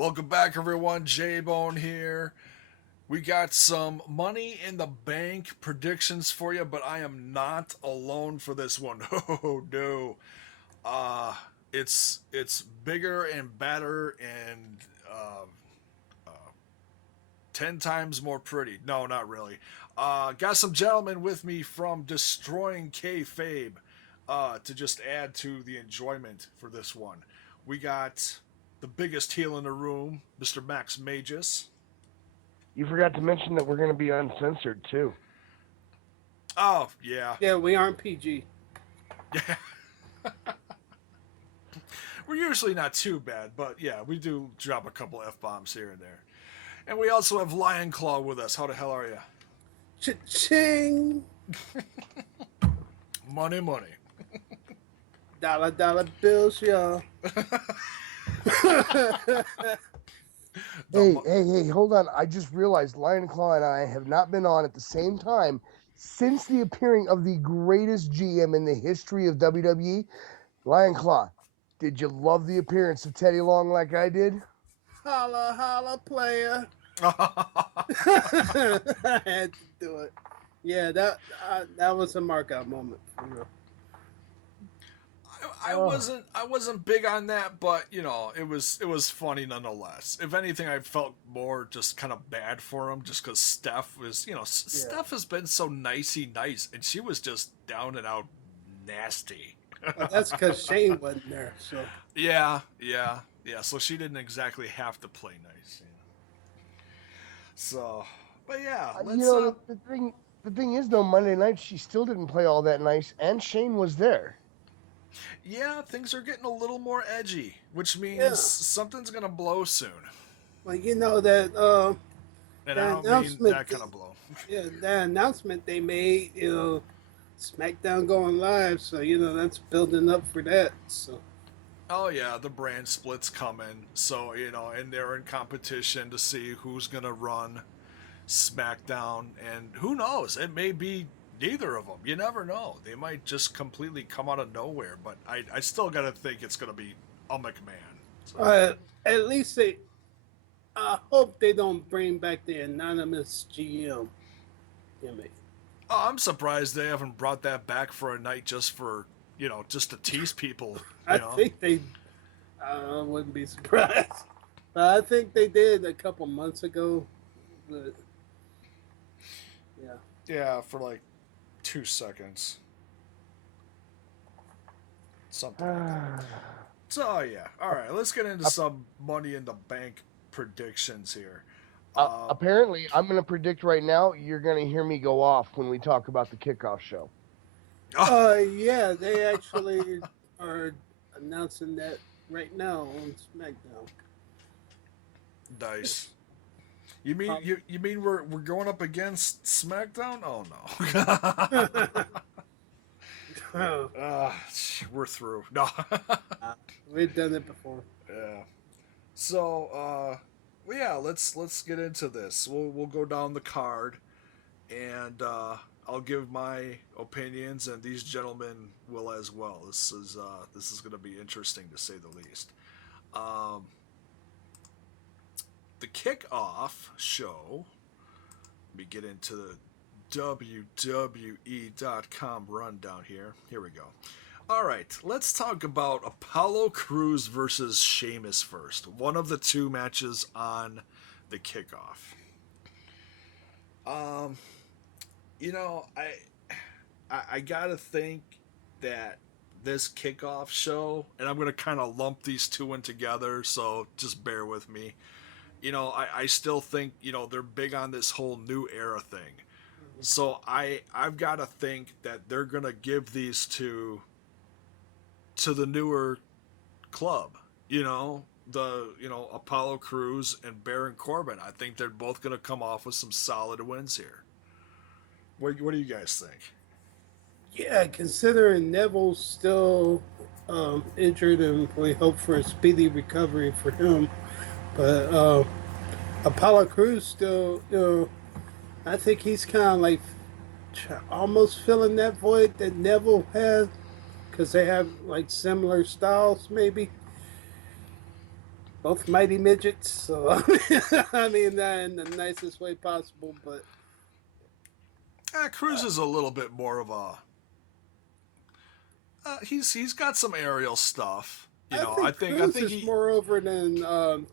Welcome back, everyone. JAYBONE here. We got some money in the bank predictions for you, but I am not alone for this one. Oh no. Uh it's bigger and better and 10 times more pretty. No, not really. Got some gentlemen with me from Destroying Kayfabe to just add to the enjoyment for this one. We got the biggest heel in the room, Mr. Max Magius. You forgot to mention that we're going to be uncensored too. Oh, yeah. Yeah, we aren't PG. Yeah. We're usually not too bad, but yeah, we do drop a couple F bombs here and there. And we also have LionClaw with us. How the hell are you? Cha-ching! Money, money. Dollar bills, y'all. Hey, hold on. I just realized LionClaw and I have not been on at the same time since the appearing of the greatest GM in the history of WWE. LionClaw, did you love the appearance of Teddy Long like I did? Holla, holla, player. I had to do it. Yeah, that was a markout moment for real. I wasn't big on that, but you know it was funny nonetheless. If anything, I felt more just kind of bad for him, just because Steph was Steph has been so nicey nice, and she was just down and out nasty. But that's because Shane wasn't there. So Yeah. So she didn't exactly have to play nice. So, but yeah, let's. The thing is though, Monday night she still didn't play all that nice, and Shane was there. Yeah, things are getting a little more edgy, which means something's gonna blow soon. well, you know that And that I don't mean announcement. that kind of blow. Yeah, that announcement they made. SmackDown going live. So that's building up for that. So. Oh yeah, the brand split's coming, so and they're in competition to see who's gonna run SmackDown, and who knows? It may be neither of them. You never know. They might just completely come out of nowhere. But I still gotta think it's gonna be a McMahon. So. At least I hope they don't bring back the anonymous GM gimmick. Oh, I'm surprised they haven't brought that back for a night just for just to tease people. I think they. I wouldn't be surprised. But I think they did a couple months ago. But yeah. Yeah, for like 2 seconds. Something like that. So yeah, all right. Let's get into some Money in the Bank predictions here. Apparently, I'm going to predict right now. You're going to hear me go off when we talk about the kickoff show. Yeah, they actually are announcing that right now on SmackDown. Nice. You mean you mean we're going up against SmackDown? Oh no. We're through. No. We've done it before. Yeah. So yeah, let's get into this. We'll go down the card, and I'll give my opinions, and these gentlemen will as well. This is going to be interesting to say the least. The kickoff show. Let me get into the WWE.com rundown here. Here we go. All right, let's talk about Apollo Crews versus Sheamus first. One of the two matches on the kickoff. I gotta think that this kickoff show, and I'm gonna kind of lump these two in together, so just bear with me. I still think they're big on this whole new era thing. So I've got to think that they're gonna give these two to the newer club. Apollo Crews and Baron Corbin. I think they're both gonna come off with some solid wins here. What do you guys think? Yeah, considering Neville's still injured, and we hope for a speedy recovery for him. But Apollo Crews still, I think he's kind of like almost filling that void that Neville has, because they have like similar styles, maybe. both mighty midgets. So I mean that in the nicest way possible. But Cruz is a little bit more of a. He's got some aerial stuff. You I know, think I Cruz think is he. more over than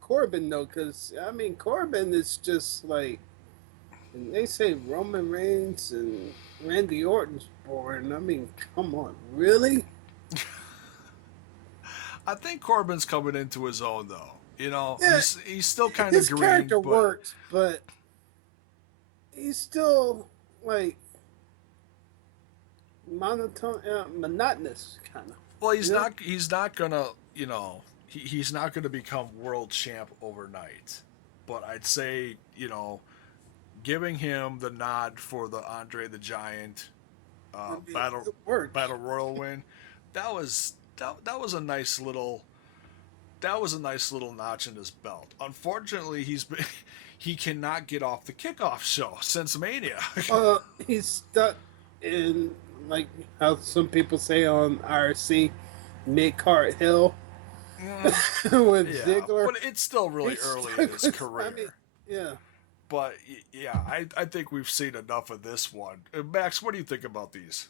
Corbin though, because I mean Corbin is just like, and they say Roman Reigns and Randy Orton's born. I mean, come on, really? I think Corbin's coming into his own though. You know, Yeah, he's still kind of his green, character but works, but he's still like monotone, monotonous kind of. well, You know? he's not gonna you know he's not gonna become world champ overnight. But I'd say giving him the nod for the Andre the Giant I mean, battle it works. royal win, that was a nice little notch in his belt. Unfortunately, he cannot get off the kickoff show since Mania. He's stuck in like how some people say on RC mid card hill with Yeah, Ziggler. but it's still really He's early stuck in his with, career. I mean, yeah. But yeah, I think we've seen enough of this one. Max, what do you think about these?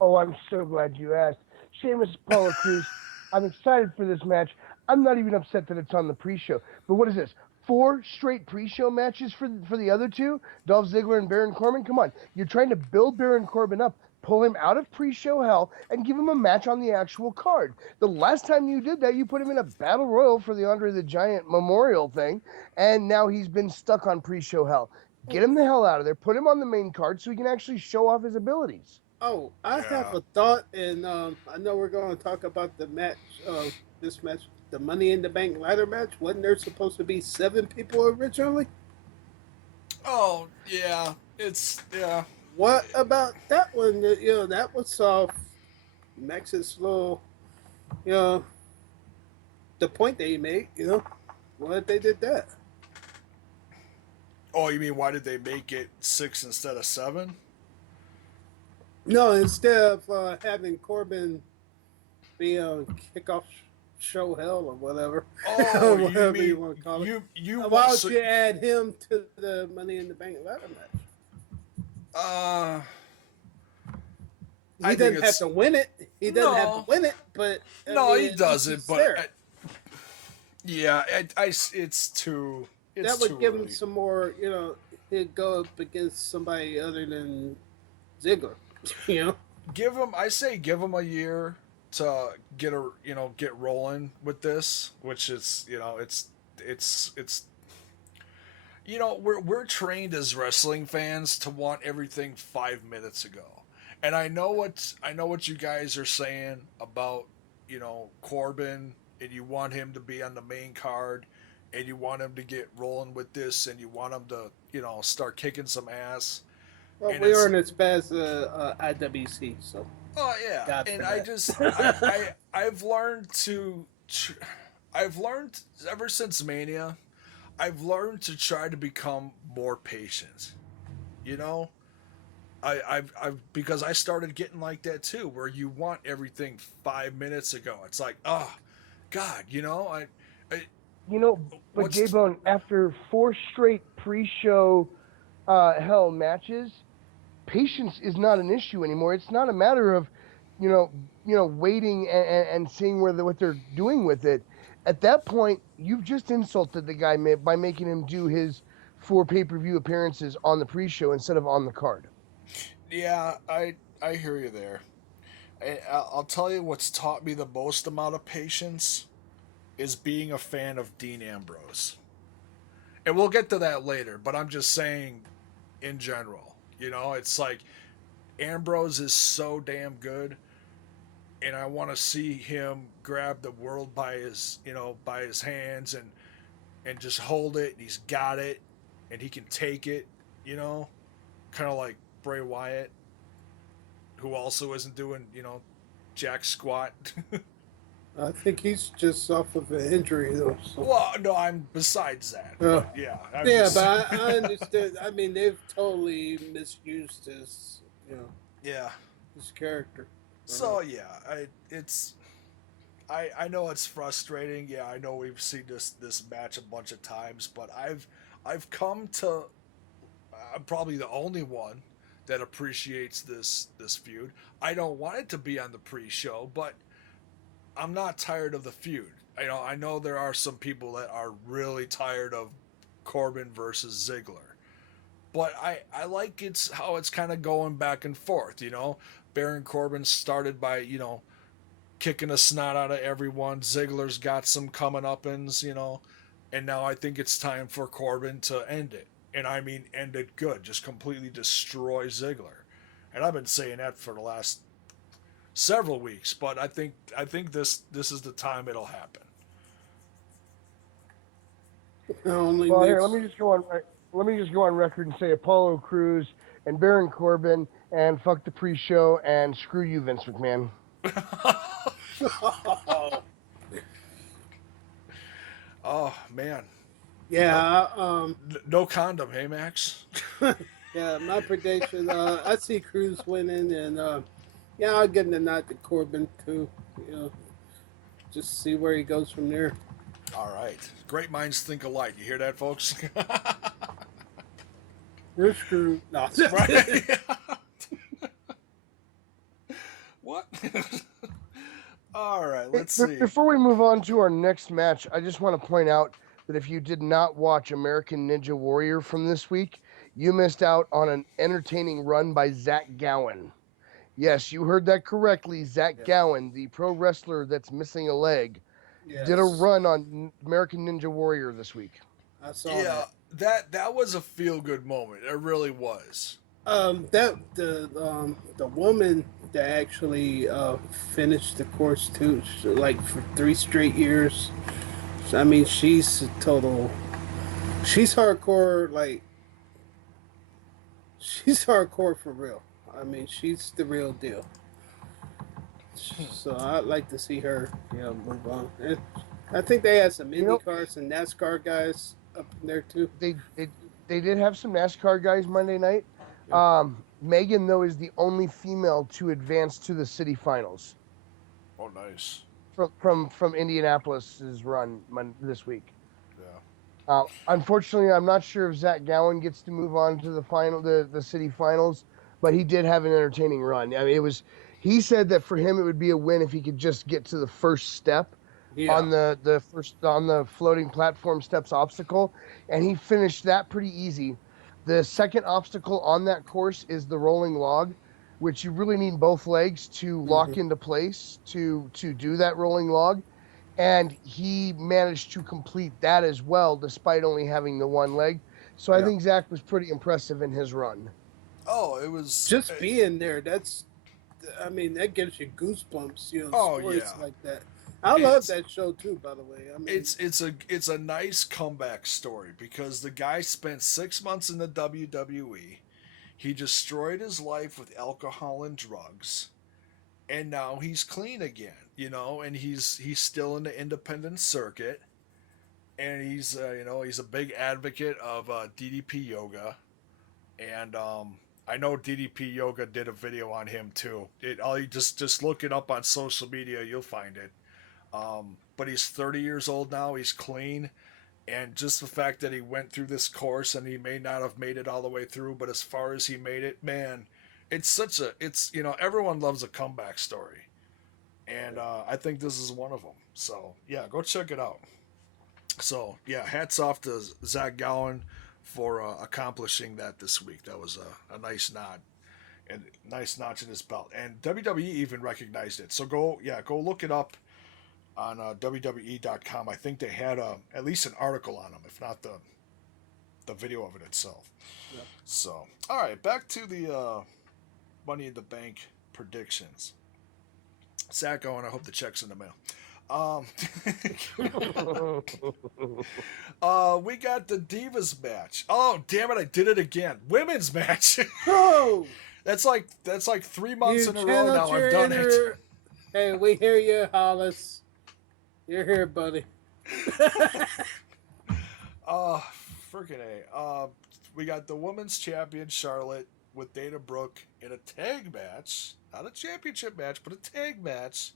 Oh, I'm so glad you asked. Sheamus Apollo Cruz. I'm excited for this match. I'm not even upset that it's on the pre-show. But what is this? 4 straight pre-show matches for the other two? Dolph Ziggler and Baron Corbin? Come on. You're trying to build Baron Corbin up, pull him out of pre-show hell, and give him a match on the actual card. The last time you did that, you put him in a battle royal for the Andre the Giant Memorial thing, and now he's been stuck on pre-show hell. Get him the hell out of there. Put him on the main card so he can actually show off his abilities. Oh, I have Yeah. a thought, and I know we're going to talk about the match. This match, the Money in the Bank ladder match. Wasn't there supposed to be 7 people originally? Oh yeah, yeah. What about that one? You know, that was off Max's little, you know, the point that he made. You know, why they did that? Oh, you mean why did they make it 6 instead of 7? No, instead of having Corbin be on kickoff show hell or whatever, Oh, whatever you you mean want to call it. you Why want would so, you add him to the Money in the Bank ladder match? uh He doesn't have to win it. He doesn't have to No. win it, but I No, mean, he at least doesn't. he's But there. yeah, it's too. It's That would too give early. him some more. You know, he'd go up against somebody other than Ziggler. You know, I say give him a year to get rolling with this, which is it's we're trained as wrestling fans to want everything 5 minutes ago. And I know what you guys are saying about, Corbin, and you want him to be on the main card, and you want him to get rolling with this, and you want him to, start kicking some ass. well, And we it's aren't as bad as IWC, so Oh yeah, God and for I that. just I've learned I've learned ever since Mania, I've learned to try to become more patient. You know, I've because I started getting like that too, where you want everything 5 minutes ago. It's like, oh, God, I You know, but what's J-Bone, after 4 straight pre-show hell matches, patience is not an issue anymore. It's not a matter of, waiting and seeing what they're doing with it. At that point, you've just insulted the guy by making him do his 4 pay-per-view appearances on the pre-show instead of on the card. yeah, I hear you there. I'll tell you what's taught me the most amount of patience is being a fan of Dean Ambrose. And we'll get to that later, but I'm just saying in general. It's like Ambrose is so damn good, and I want to see him grab the world by his hands and just hold it, and he's got it, and he can take it, kind of like Bray Wyatt, who also isn't doing, jack squat. I think he's just off of an injury though. So. Well, no, I'm besides that. Uh, But yeah, Yeah, but I understand. I mean, they've totally misused his, yeah. his character. So yeah, it's I know it's frustrating. Yeah, I know we've seen this match a bunch of times, but I've come to I'm probably the only one that appreciates this feud. I don't want it to be on the pre-show, but I'm not tired of the feud. I know there are some people that are really tired of Corbin versus Ziggler, but I like it's how it's kind of going back and forth. Baron Corbin started by kicking the snot out of everyone. Ziggler's got some coming uppins. And now I think it's time for Corbin to end it. And I mean, end it good. Just completely destroy Ziggler. And I've been saying that for the last several weeks, but I think this is the time it'll happen. Only Well, here, next. let me just go on record and say Apollo Crews and Baron Corbin and fuck the pre-show and screw you, Vince McMahon. Oh man, Yeah, no condom, hey Max. yeah. My prediction. I see Cruz winning, and yeah, I'll give the nod to Corbin too. You know, just see where he goes from there. All right, great minds think alike. You hear that, folks? We're screwed. No, Right? What? All right, let's see. Before we move on to our next match, I just want to point out that if you did not watch American Ninja Warrior from this week, you missed out on an entertaining run by Zach Gowen. Yes, you heard that correctly. Zach Gowen, the pro wrestler that's missing a leg, did a run on American Ninja Warrior this week. I saw Yeah, that was a feel good moment. It really was. that the woman that actually finished the course too, like for 3 straight years. So, I mean, she's a total. She's hardcore. Like she's hardcore for real. I mean, she's the real deal. So I'd like to see her, move on. And I think they had some Indy cars and NASCAR guys up in there too. They did have some NASCAR guys Monday night. Megan, though, is the only female to advance to the city finals. Oh, nice. From Indianapolis's run this week. Yeah. Unfortunately, I'm not sure if Zach Gowen gets to move on to the city finals, but he did have an entertaining run. I mean, he said that for him it would be a win if he could just get to the first step on the floating platform steps obstacle, and he finished that pretty easy. The second obstacle on that course is the rolling log, which you really need both legs to lock into place to do that rolling log. And he managed to complete that as well, despite only having the one leg. So I think Zach was pretty impressive in his run. Oh, it was just being there. I mean, that gives you goosebumps. Stories like that. I love that show too. By the way, I mean, it's a nice comeback story because the guy spent 6 months in the WWE. He destroyed his life with alcohol and drugs, and now he's clean again. And he's still in the independent circuit, and he's a big advocate of DDP yoga, and I know DDP yoga did a video on him too. Just look it up on social media, you'll find it. But he's 30 years old now. He's clean. And just the fact that he went through this course, and he may not have made it all the way through, but as far as he made it, man, everyone loves a comeback story. And I think this is one of them. So, yeah, go check it out. So, yeah, hats off to Zach Gowen for accomplishing that this week. That was a nice nod. And nice notch in his belt. And WWE even recognized it. So go look it up on WWE.com. I think they had at least an article on him, if not the video of it itself. Yeah. So, all right, back to the Money in the Bank predictions. Zach Owen, I hope the check's in the mail. We got the Divas match. Oh, damn it, I did it again. Women's match. Oh! That's like 3 months in a row now I've done it. Hey, we hear you, Hollis. You're here, buddy. Freaking A. We got the women's champion, Charlotte, with Dana Brooke in a tag match. Not a championship match, but a tag match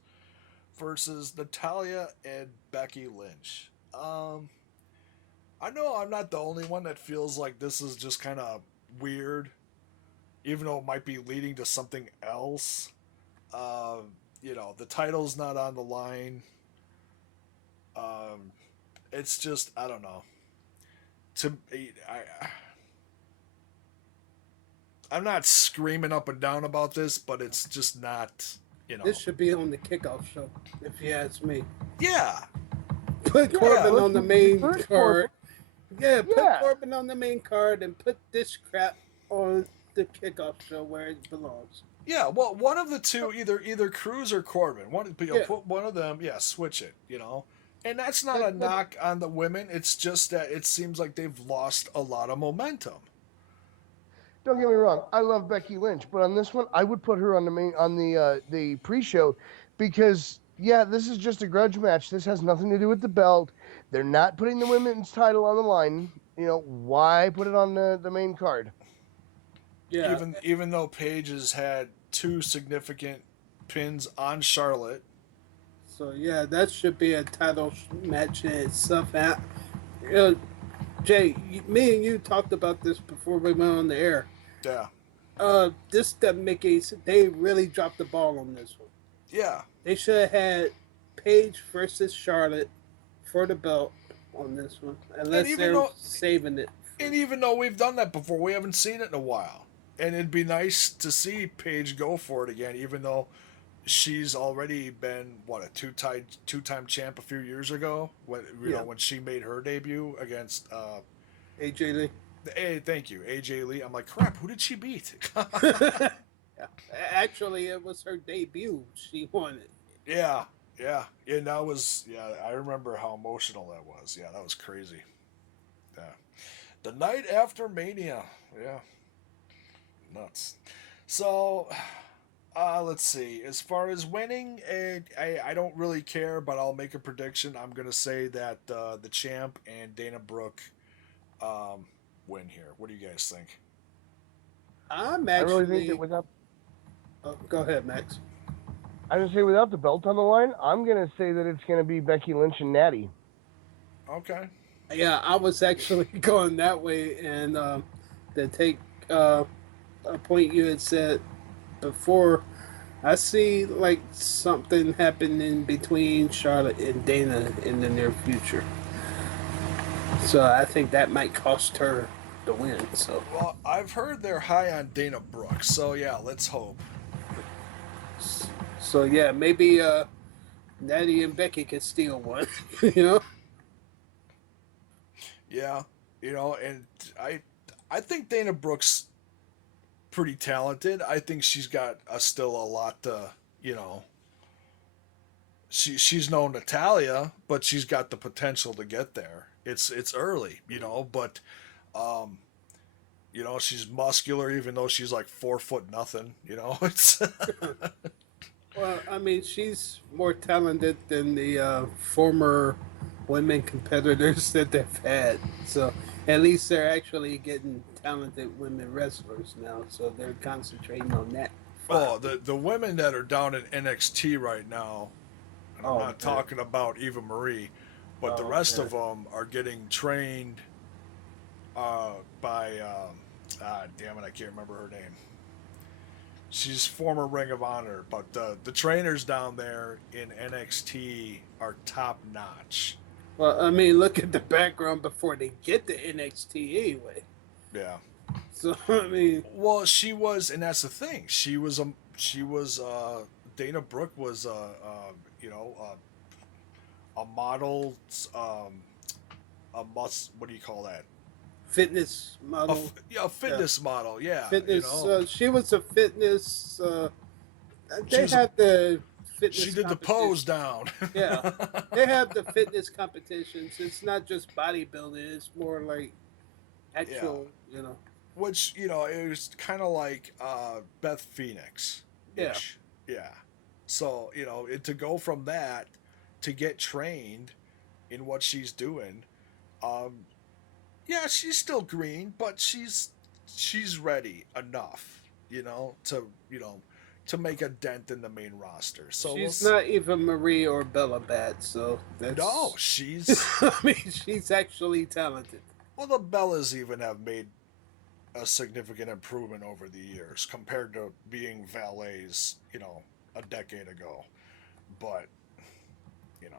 versus Natalia and Becky Lynch. I know I'm not the only one that feels like this is just kind of weird, even though it might be leading to something else. The title's not on the line. Um, it's just I don't know. I'm not screaming up and down about this, but it's just not. This should be on the kickoff show, if you ask me. Yeah. Put Corbin on the main card. Yeah, put Yeah. Corbin on the main card and put this crap on the kickoff show where it belongs. Yeah, well, one of the two, either Cruz or Corbin, put one of them. Yeah, switch it. And that's not a knock on the women. It's just that it seems like they've lost a lot of momentum. Don't get me wrong, I love Becky Lynch, but on this one, I would put her on the pre-show because this is just a grudge match. This has nothing to do with the belt. They're not putting the women's title on the line. Why put it on the main card? Yeah. Even though Paige has had 2 significant pins on Charlotte. So that should be a title match in itself. Jay, me and you talked about this before we went on the air. Yeah. This doesn't make any sense. They really dropped the ball on this one. Yeah. They should have had Paige versus Charlotte for the belt on this one, unless they're saving it. And even though we've done that before, we haven't seen it in a while. And it'd be nice to see Paige go for it again, even though she's already been a two-time champ a few years ago when she made her debut against AJ Lee. Hey, thank you, AJ Lee. I'm like, crap, who did she beat? Actually, it was her debut. She won it. Yeah, and that was I remember how emotional that was. Yeah, that was crazy. Yeah, the night after Mania. Yeah, nuts. So. Let's see. As far as winning, I don't really care, but I'll make a prediction. I'm going to say that the champ and Dana Brooke win here. What do you guys think? I really think that without... go ahead, Max. I was going to say without the belt on the line, I'm going to say that it's going to be Becky Lynch and Natty. Okay. Yeah, I was actually going that way, and to take a point you had said before, I see like something happening between Charlotte and Dana in the near future. So I think that might cost her the win. So well, I've heard they're high on Dana Brooke, so let's hope. So maybe Natty and Becky can steal one. Yeah, and I think Dana Brooke's pretty talented. I think she's got still a lot to, she's no Natalia, but she's got the potential to get there. It's early, but she's muscular even though she's like 4'0" nothing, it's Well, I mean, she's more talented than the former women competitors that they've had. So at least they're actually getting talented women wrestlers now. So they're concentrating on that. Oh, the women that are down in NXT right now, and I'm not talking about Eva Marie, but the rest of them are getting trained by, damn it, I can't remember her name. She's former Ring of Honor, but the trainers down there in NXT are top notch. Well, I mean, look at the background before they get to NXT anyway. Yeah. So I mean, well, she was, and that's the thing. Dana Brooke was a model, what do you call that? Fitness model. A fitness model. Yeah. Fitness. She was a fitness. They had the fitness. She did the pose down. Yeah, they have the fitness competitions. It's not just bodybuilding. It's more like actual. Which it was kind of like Beth Phoenix. Yeah. Yeah. So to go from that to get trained in what she's doing, she's still green, but she's ready enough, to to make a dent in the main roster. So She's not even Marie or Bella Bat, so no, that's. she's I mean, she's actually talented. well. The Bellas even have made a significant improvement over the years compared to being valets, a decade ago. But you know,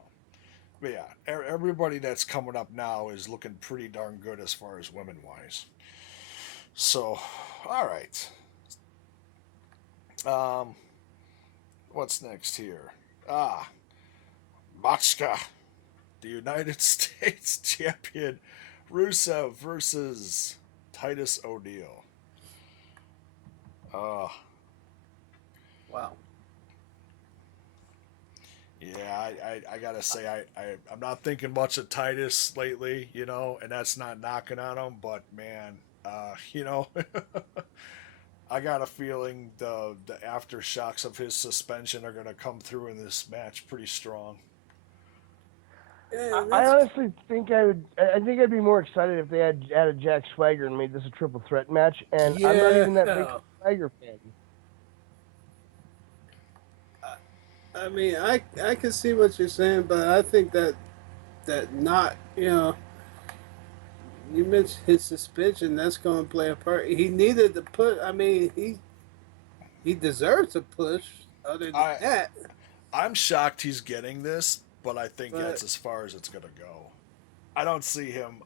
but yeah, everybody that's coming up now is looking pretty darn good as far as women wise. So, all right. Um, what's next here? Machka, the United States champion, Rusev versus Titus O'Neil. Uh, Wow. yeah, I gotta say I'm not thinking much of Titus lately, and that's not knocking on him, but man, I got a feeling the aftershocks of his suspension are gonna come through in this match pretty strong. Yeah, I that's honestly think I would. I think I'd be more excited if they had added Jack Swagger and made this a triple threat match. And I'm not even that big yeah. a Swagger fan. I mean, I can see what you're saying, but I think that not you mentioned his suspension. That's going to play a part. He needed to put. I mean, he deserves a push. Other than I that, I'm shocked he's getting this, but I think but that's as far as it's gonna go. I don't see him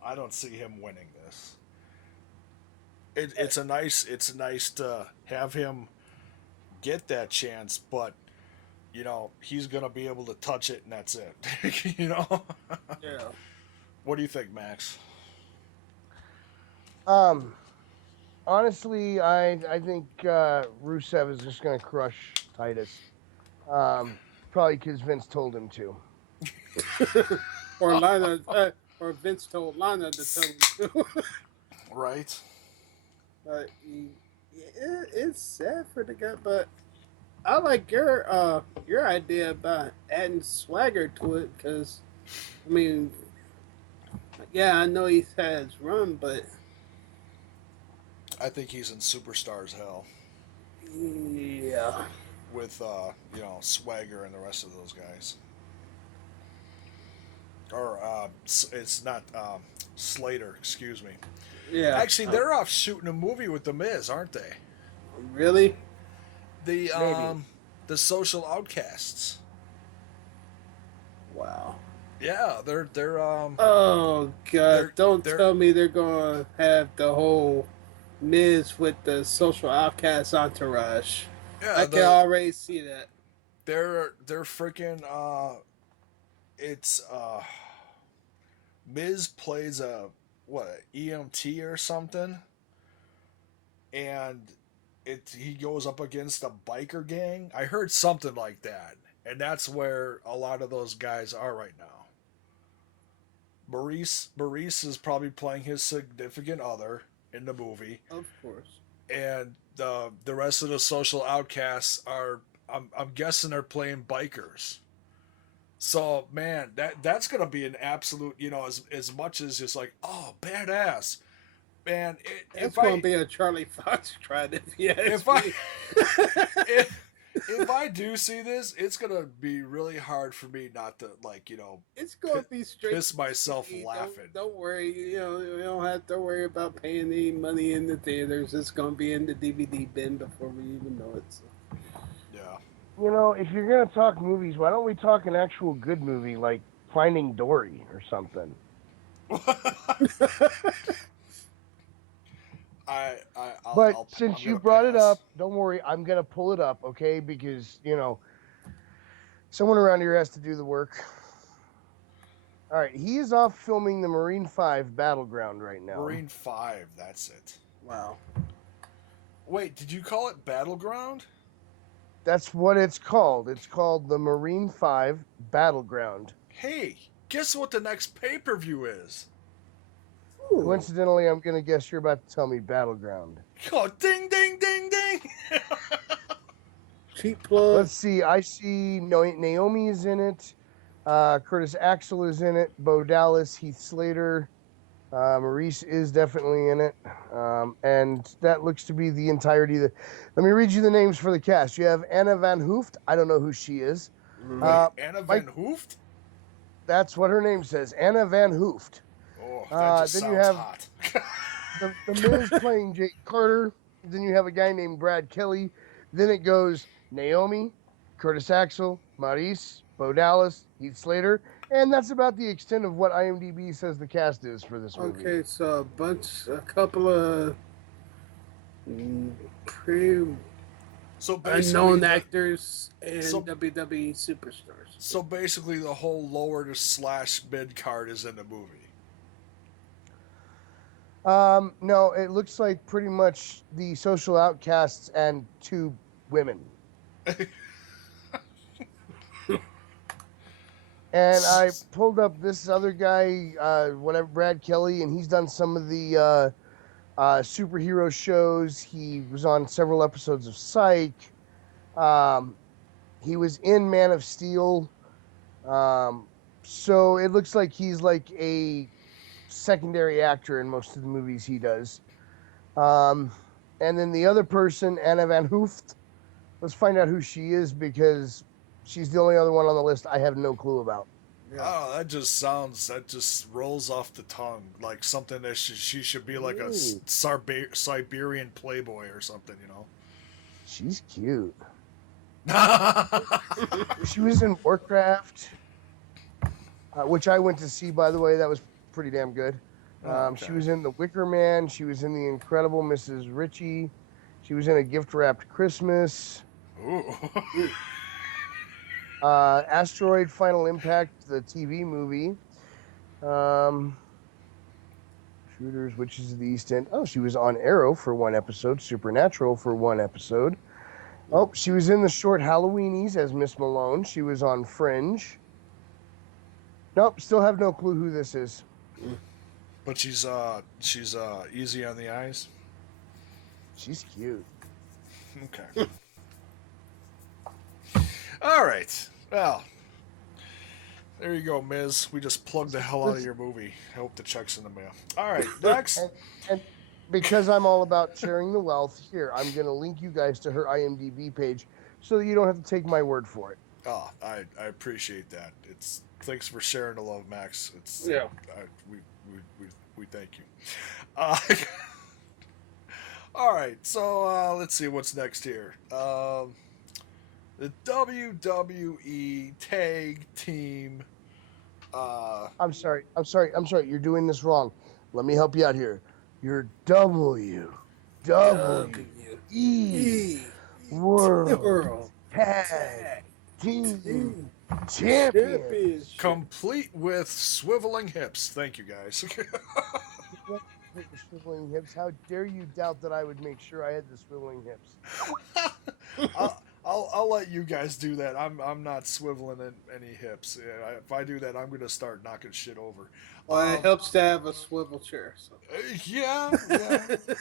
winning this. It's nice to have him get that chance, but he's gonna be able to touch it and that's it. yeah, What do you think, Max? Um, honestly, I think Rusev is just going to crush Titus. Probably because Vince told him to. or Lana, or Vince told Lana to tell him to. Right? But it's sad for the guy. But I like your idea about adding swagger to it because, I mean, yeah, I know he's had his run, but I think he's in superstars hell yeah, with Swagger and the rest of those guys. Or it's not Slater, excuse me. yeah. Actually, they're off shooting a movie with the Miz, aren't they? Really? The Maybe. the Social Outcasts. Wow. Yeah, they're Oh God! Don't they're tell me they're gonna have the whole Miz with the social outcast entourage. yeah I can already see that. they're freaking it's Miz plays a what EMT or something, and he goes up against a biker gang. I heard something like that, and that's where a lot of those guys are right now. Maurice is probably playing his significant other in the movie, Of course. and the rest of the social outcasts are I'm guessing they're playing bikers. So man, that's gonna be an absolute as much as just like badass man. That's gonna be a Charlie Fox tried if you ask if I me. if I do see this, it's gonna be really hard for me not to It's gonna be straight. piss myself TV. laughing. Don't worry. You don't have to worry about paying any money in the theaters. It's gonna be in the DVD bin before we even know it. So. Yeah. If you're going to talk movies, why don't we talk an actual good movie like Finding Dory or something? Since you brought it up, don't worry, I'm going to pull it up, okay? Because, someone around here has to do the work. All right, he is off filming the Marine 5 Battleground right now. Marine 5, that's it. Wow. Wait, did you call it Battleground? That's what it's called. It's called the Marine 5 Battleground. Hey, guess what the next pay-per-view is? Ooh. Coincidentally, I'm going to guess you're about to tell me Battleground. Oh, ding, ding, ding, ding! Cheap plug. Let's see. I see Naomi is in it. Curtis Axel is in it. Bo Dallas, Heath Slater, Maurice is definitely in it. And that looks to be the entirety of the. Let me read you the names for the cast. You have Anna Van Hoeft. I don't know who she is. Wait, Anna Van Mike, Hoeft? that's what her name says. Anna Van Hoeft. Oh, that just Then you sounds have hot. the Miz playing Jake Carter. Then you have a guy named Brad Kelly. Then it goes Naomi, Curtis Axel, Maurice, Bo Dallas, Heath Slater, and that's about the extent of what IMDb says the cast is for this movie. Okay, so a couple of pretty So basically, unknown actors and so- WWE superstars. So basically, the whole lower to slash mid card is in the movie. No, it looks like pretty much the social outcasts and 2 women. And I pulled up this other guy, whatever, Brad Kelly, and he's done some of the superhero shows. He was on several episodes of Psych. He was in Man of Steel. So it looks like he's like a secondary actor in most of the movies he does. And then the other person, Anna Van Hoeft, let's find out who she is because she's the only other one on the list I have no clue about. Oh, that just rolls off the tongue like something that she should be like a Siberian playboy or something, you know? She's cute. She was in Warcraft, which I went to see, by the way. That was pretty damn good. Okay. She was in The Wicker Man. She was in The Incredible Mrs. Ritchie. She was in A Gift-Wrapped Christmas. Ooh. Asteroid Final Impact, the TV movie. Shooters, Witches of the East End. Oh, she was on Arrow for 1 episode. Supernatural for 1 episode. Oh, she was in the short Halloweenies as Miss Malone. She was on Fringe. Nope, still have no clue who this is. But she's easy on the eyes. She's cute. Okay. All right. Well, there you go, Miz. We just plugged the hell out of your movie. I hope the check's in the mail. All right, next. And because I'm all about sharing the wealth, here, I'm going to link you guys to her IMDb page so that you don't have to take my word for it. Oh, I appreciate that. Thanks for sharing the love, Max. We thank you. All right, so let's see what's next here. The WWE Tag Team. I'm sorry. You're doing this wrong. Let me help you out here. You're WWE World Tag Team Champions. Complete with swiveling hips. Thank you, guys. With the swiveling hips. How dare you doubt that I would make sure I had the swiveling hips? I'll let you guys do that. I'm not swiveling in any hips. If I do that, I'm gonna start knocking shit over. Well, it helps to have a swivel chair. So. Yeah.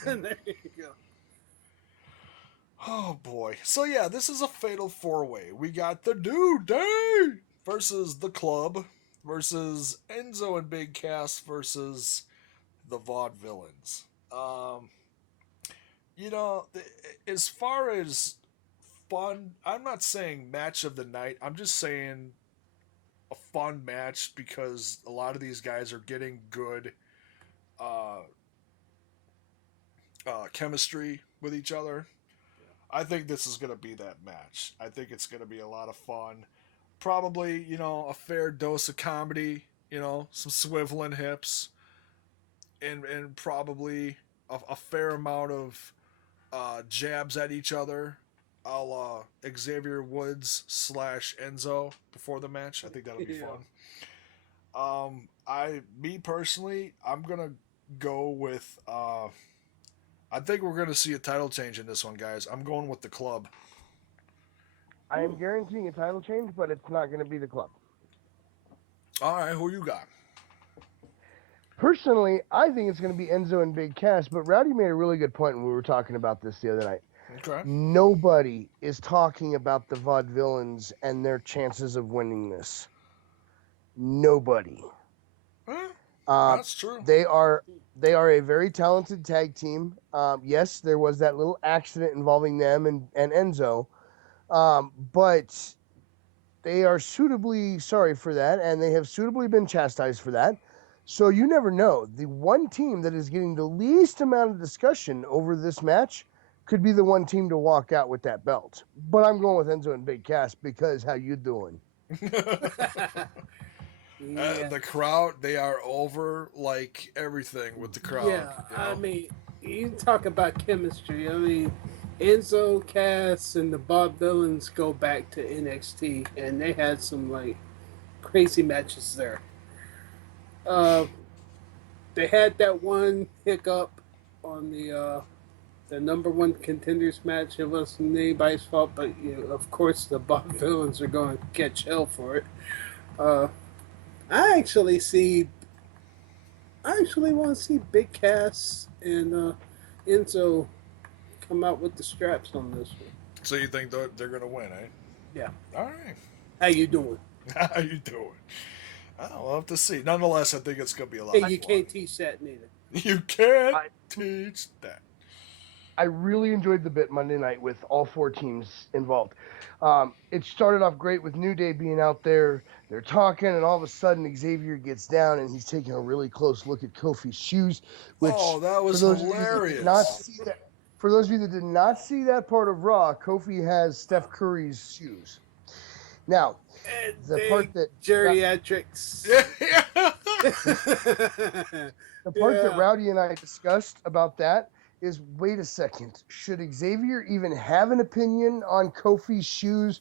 There you go. Oh boy. So yeah, this is a fatal 4-way. We got the New Day versus the Club versus Enzo and Big Cass versus the Vaudevillains. As far as fun, I'm not saying match of the night. I'm just saying a fun match because a lot of these guys are getting good chemistry with each other. I think this is going to be that match. I think it's going to be a lot of fun. Probably, a fair dose of comedy, some swiveling hips, and probably a fair amount of jabs at each other, a la Xavier Woods / Enzo before the match. I think that'll be fun. Me personally, I'm going to go with... I think we're going to see a title change in this one, guys. I'm going with the Club. I am guaranteeing a title change, but it's not going to be the Club. All right, who you got? Personally, I think it's going to be Enzo and Big Cass, but Rowdy made a really good point when we were talking about this the other night. Okay. Nobody is talking about the Vaudevillains and their chances of winning this. Nobody. Huh? That's true. They are a very talented tag team. Yes, there was that little accident involving them and Enzo, but they are suitably sorry for that, and they have suitably been chastised for that. So you never know. The one team that is getting the least amount of discussion over this match could be the one team to walk out with that belt. But I'm going with Enzo and Big Cass because how you doing? Yeah. The crowd, they are over like everything with the crowd. Yeah, you know? I mean, you talk about chemistry. I mean, Enzo, Cass, and the Bob Villains go back to NXT, and they had some like crazy matches there. Uh, they had that one hiccup on the number one contenders match. It wasn't anybody's fault, but of course the Bob Villains are going to catch hell for it. Uh, I actually want to see Big Cass and Enzo come out with the straps on this one. So you think they're going to win, eh? Yeah. All right. How you doing? How you doing? I'll have to see. Nonetheless, I think it's going to be a lot Hey, of you fun. can't teach that neither. You can't teach that. I really enjoyed the bit Monday night with all four teams involved. It started off great with New Day being out there. They're talking, and all of a sudden Xavier gets down, and he's taking a really close look at Kofi's shoes. Which, That was hilarious. For those of you that did not see that part of Raw, Kofi has Steph Curry's shoes. Now, And the part that geriatrics. the part that Rowdy and I discussed about that is, wait a second, should Xavier even have an opinion on Kofi's shoes,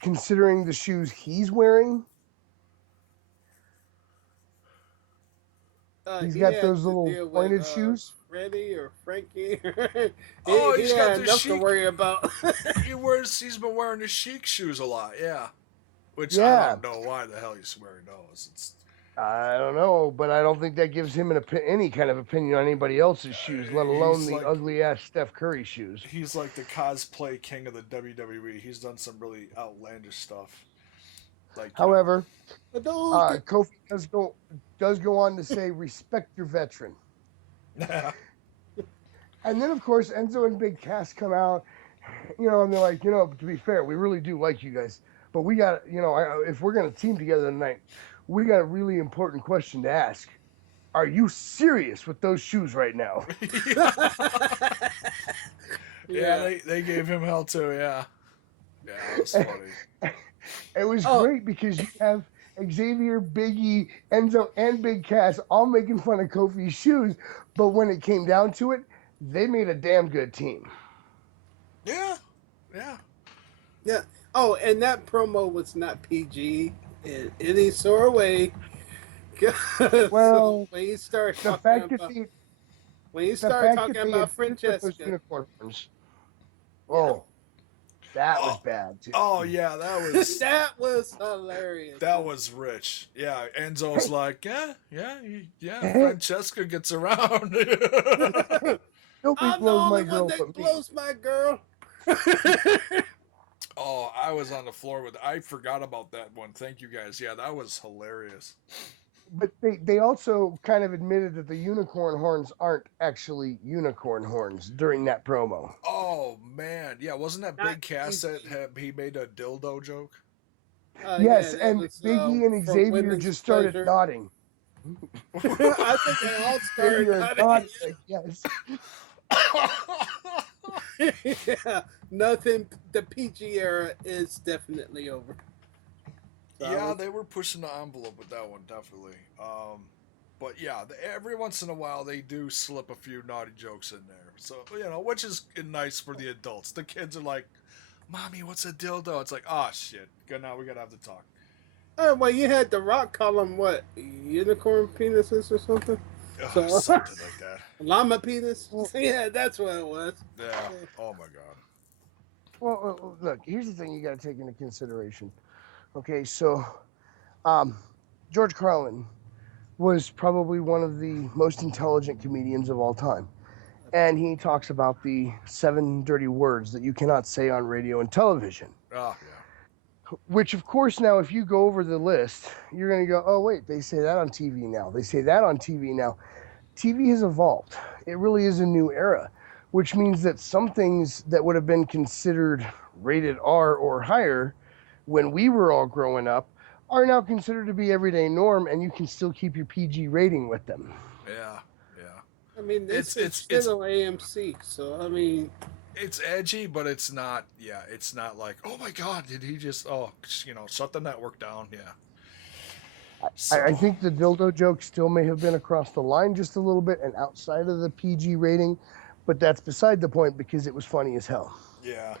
considering the shoes he's wearing? He's got those little pointed shoes. Freddie or Frankie. He's got the enough Chic. to worry about. He's been wearing the Chic shoes a lot, yeah. Which I Yeah. don't know why the hell he's wearing those. I don't know, but I don't think that gives him any kind of opinion on anybody else's shoes, let alone he's the like- ugly-ass Steph Curry shoes. He's like the cosplay king of the WWE. He's done some really outlandish stuff. However, But those, Kofi does go on to say, respect your veteran. And then, of course, Enzo and Big Cass come out, and they're like, to be fair, we really do like you guys. But we got, if we're going to team together tonight, we got a really important question to ask. Are you serious with those shoes right now? Yeah, they gave him hell too, yeah. Yeah, that was funny. It was great because you have Xavier, Biggie, Enzo, and Big Cass all making fun of Kofi's shoes, but when it came down to it, they made a damn good team. Yeah. yeah. Oh, and that promo was not PG in any sort of way. Well, when you start The talking fact about, that when you the start fact talking that they about had put those Francesca, unicorns. Oh, that was bad too. Oh, yeah, that was... that was hilarious. That was rich. Yeah, Enzo's like, yeah, Francesca gets around. Nobody I'm the blows my only girl one that but me. blows my girl. Oh, I was on the floor with... I forgot about that one. Thank you, guys. Yeah, that was hilarious. But they also kind of admitted that the unicorn horns aren't actually unicorn horns during that promo. Oh, man. Yeah, wasn't that Not Big Cass that he made a dildo joke? Yes, that and was, Biggie and for Xavier women's just started pleasure. nodding. I think they all started Xavier nodding. nodded, like, yes. Yeah, nothing. The PG era is definitely over. So Yeah, they were pushing the envelope with that one, definitely. But yeah, every once in a while they do slip a few naughty jokes in there. So, which is nice for the adults. The kids are like, Mommy, what's a dildo? It's like, oh, shit. Good, now we gotta have to talk. Oh, well, you had The Rock call them what? Unicorn penises or something? Ugh, something like that. Llama penis? Yeah, that's what it was. Yeah. Oh, my God. Well, look, here's the thing you got to take into consideration. Okay, so George Carlin was probably one of the most intelligent comedians of all time. And he talks about the 7 dirty words that you cannot say on radio and television. Oh, yeah. Which, of course, now if you go over the list, you're going to go, oh, wait, they say that on TV now. They say that on TV now. TV has evolved. It really is a new era, which means that some things that would have been considered rated R or higher when we were all growing up are now considered to be everyday norm, and you can still keep your PG rating with them. Yeah. I mean, It's it's still AMC, so I mean, it's edgy, but it's not. Yeah, it's not like, oh my god, did he just shut the network down? Yeah. So, I think the dildo joke still may have been across the line just a little bit and outside of the PG rating, but that's beside the point because it was funny as hell. yeah.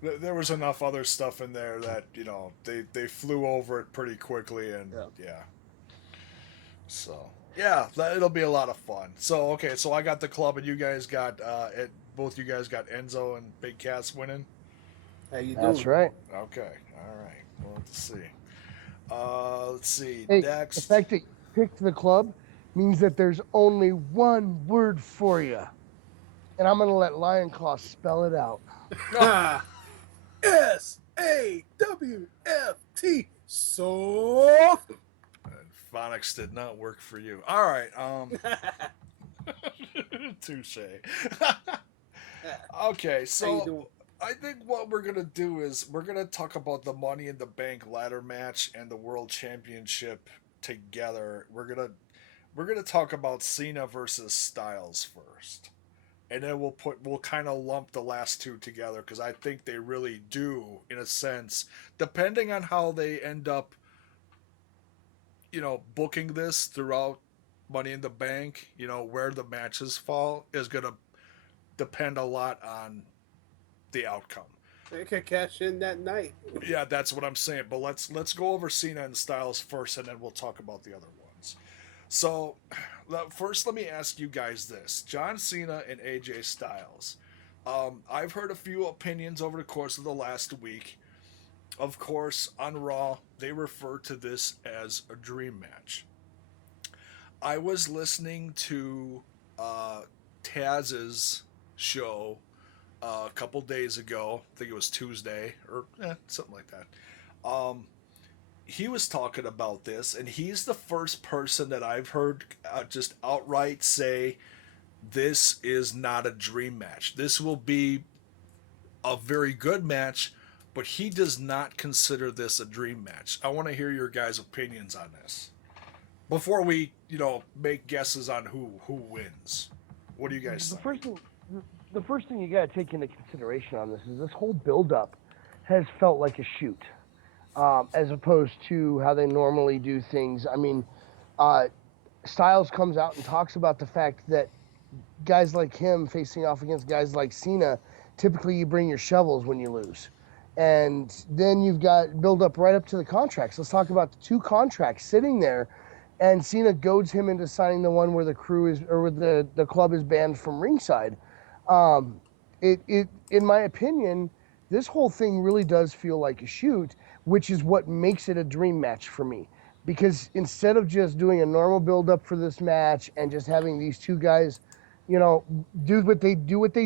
There was enough other stuff in there that they flew over it pretty quickly, and yeah. So yeah, it'll be a lot of fun. So okay, so I got the club, and you guys got both you guys got Enzo and Big Cass winning. how you doing? That's right. Okay, all right. Well, let's see. Let's see. Hey, Next. the fact that you picked the club means that there's only one word for you. And I'm going to let LionClaw spell it out. SAWFT. Soft. Phonics did not work for you. All right. Touche. Okay, so I think what we're gonna do is we're gonna talk about the Money in the Bank ladder match and the World Championship together. We're gonna talk about Cena versus Styles first, and then we'll kind of lump the last two together because I think they really do, in a sense, depending on how they end up, booking this throughout Money in the Bank. Where the matches fall is gonna depend a lot on the outcome. They could cash in that night. Yeah, that's what I'm saying. But let's go over Cena and Styles first, and then we'll talk about the other ones. So, first, let me ask you guys this: John Cena and AJ Styles. I've heard a few opinions over the course of the last week. Of course, on Raw, they refer to this as a dream match. I was listening to Taz's show a couple days ago. I think it was Tuesday or something like that. He was talking about this, and he's the first person that I've heard just outright say this is not a dream match. This will be a very good match, but he does not consider this a dream match. I want to hear your guys' opinions on this before we, make guesses on who wins. What do you guys think? The first thing you got to take into consideration on this is this whole build-up has felt like a shoot, as opposed to how they normally do things. I mean, Styles comes out and talks about the fact that guys like him facing off against guys like Cena, typically you bring your shovels when you lose. And then you've got build up right up to the contracts. Let's talk about the two contracts sitting there, and Cena goads him into signing the one where the crew is, or where the club is banned from ringside. In my opinion, this whole thing really does feel like a shoot, which is what makes it a dream match for me. Because instead of just doing a normal build up for this match and just having these two guys, do what they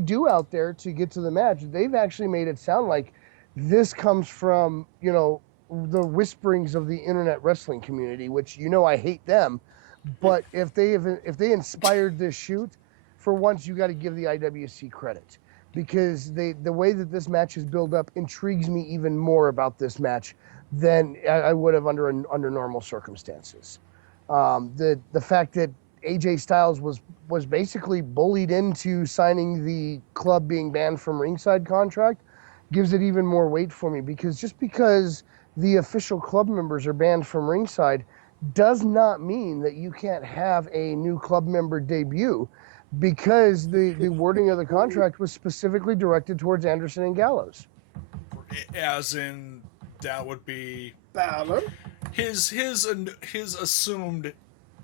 do out there to get to the match, they've actually made it sound like this comes from, the whisperings of the internet wrestling community, which, I hate them. But if they inspired this shoot, for once, you got to give the IWC credit, because the way that this match is built up intrigues me even more about this match than I would have under normal circumstances. The fact that AJ Styles was basically bullied into signing the club being banned from ringside contract gives it even more weight for me, because just because the official club members are banned from ringside does not mean that you can't have a new club member debut, because the wording of the contract was specifically directed towards Anderson and Gallows. As in, that would be Balor. His assumed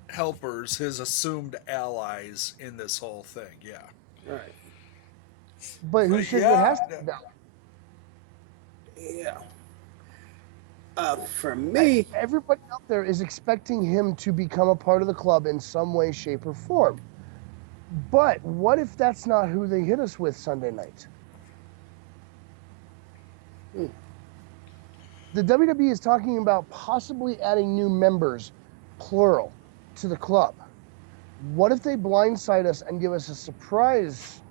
helpers, his assumed allies in this whole thing. Yeah. Right. But who says it has to be Balor? Yeah. For me, everybody out there is expecting him to become a part of the club in some way, shape, or form. But what if that's not who they hit us with Sunday night? the WWE is talking about possibly adding new members, plural, to the club. What if they blindside us and give us a surprise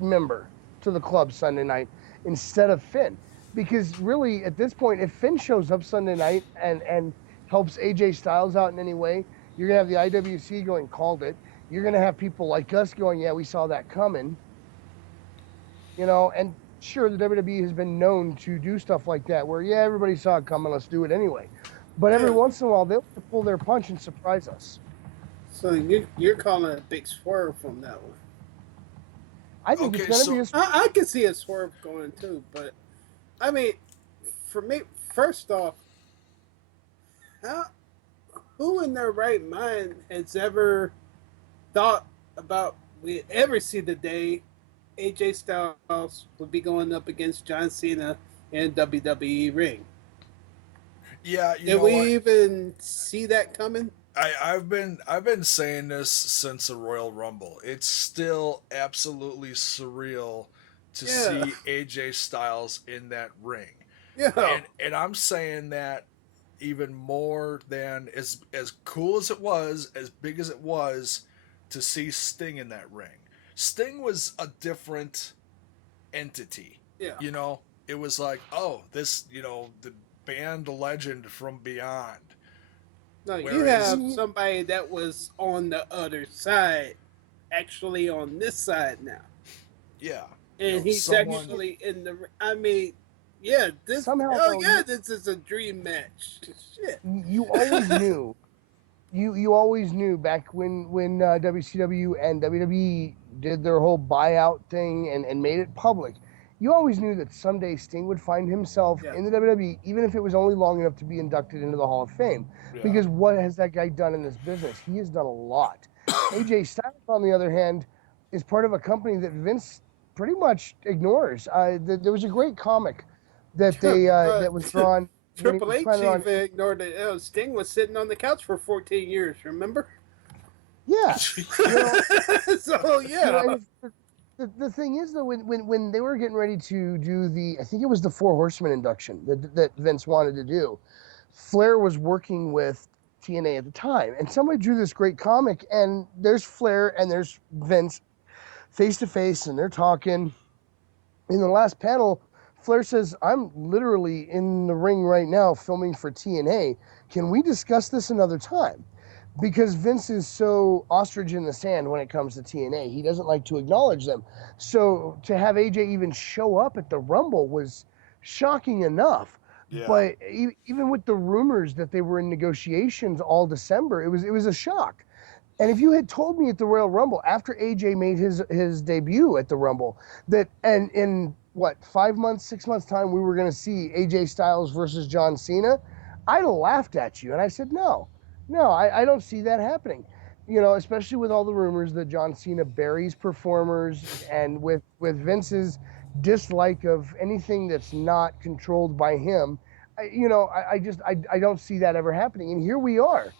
member to the club Sunday night instead of Finn? Because really, at this point, if Finn shows up Sunday night and helps AJ Styles out in any way, you're gonna have the IWC going, called it. You're gonna have people like us going, yeah, we saw that coming. And sure, the WWE has been known to do stuff like that, where yeah, everybody saw it coming, let's do it anyway. But every once in a while, they'll pull their punch and surprise us. So you're calling it a big swerve from that one. I think it's gonna be a I can see a swerve going too, but I mean, for me, first off, who in their right mind has ever thought about we ever see the day AJ Styles would be going up against John Cena in WWE ring? Yeah, did we even see that coming? I've been saying this since the Royal Rumble. It's still absolutely surreal to see AJ Styles in that ring. Yeah. And I'm saying that even more than as cool as it was, as big as it was to see Sting in that ring. Sting was a different entity. Yeah. It was like, oh, this, the band legend from beyond. No, you have somebody that was on the other side, actually on this side now. Yeah. And he's actually in the. I mean, yeah, this. This is a dream match. Shit. You always knew. You always knew back when WCW and WWE did their whole buyout thing and made it public. You always knew that someday Sting would find himself in the WWE, even if it was only long enough to be inducted into the Hall of Fame. Yeah. Because what has that guy done in this business? He has done a lot. AJ Styles, on the other hand, is part of a company that Vince pretty much ignores. There was a great comic that that was drawn. Triple H even ignored it. Sting was sitting on the couch for 14 years, remember? Yeah. So, yeah. The thing is, though, when they were getting ready to do I think it was the Four Horsemen induction that Vince wanted to do, Flair was working with TNA at the time. And somebody drew this great comic, and there's Flair and there's Vince face to face, and they're talking. In the last panel, Flair says, I'm literally in the ring right now filming for TNA. Can we discuss this another time? Because Vince is so ostrich in the sand when it comes to TNA. He doesn't like to acknowledge them. So to have AJ even show up at the Rumble was shocking enough. Yeah. But even with the rumors that they were in negotiations all December, it was a shock. And if you had told me at the Royal Rumble, after AJ made his debut at the Rumble, that and in 5 months, 6 months time, we were going to see AJ Styles versus John Cena, I'd have laughed at you. And I said, no, I don't see that happening. Especially with all the rumors that John Cena buries performers, and with Vince's dislike of anything that's not controlled by him, I don't see that ever happening. And here we are.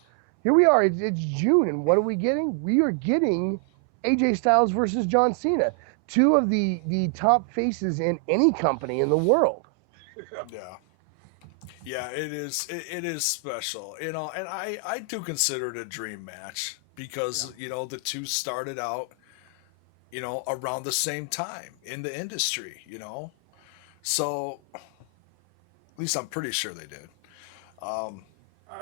It's June, and what are we getting? We are getting AJ Styles versus John Cena, two of the top faces in any company in the world. Yeah, it is special, and I do consider it a dream match because the two started out around the same time in the industry, so at least I'm pretty sure they did.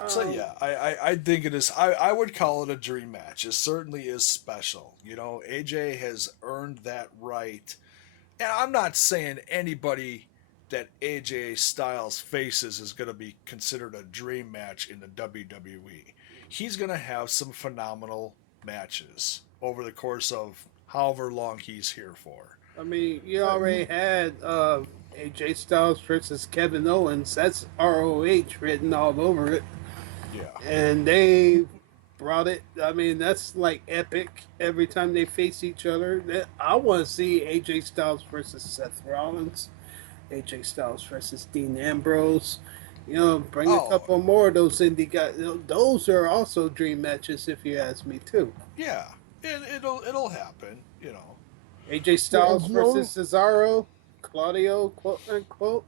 So yeah, I think it is. I would call it a dream match. It certainly is special. AJ has earned that right, and I'm not saying anybody that AJ Styles faces is going to be considered a dream match in the WWE. He's going to have some phenomenal matches over the course of however long he's here for. I mean, you already had AJ Styles versus Kevin Owens. That's ROH written all over it. Yeah. And they brought it. I mean, that's like epic every time they face each other. I want to see AJ Styles versus Seth Rollins. AJ Styles versus Dean Ambrose. Bring a couple more of those indie guys. Those are also dream matches, if you ask me, too. Yeah, it'll happen. AJ Styles versus Cesaro, Claudio, quote unquote.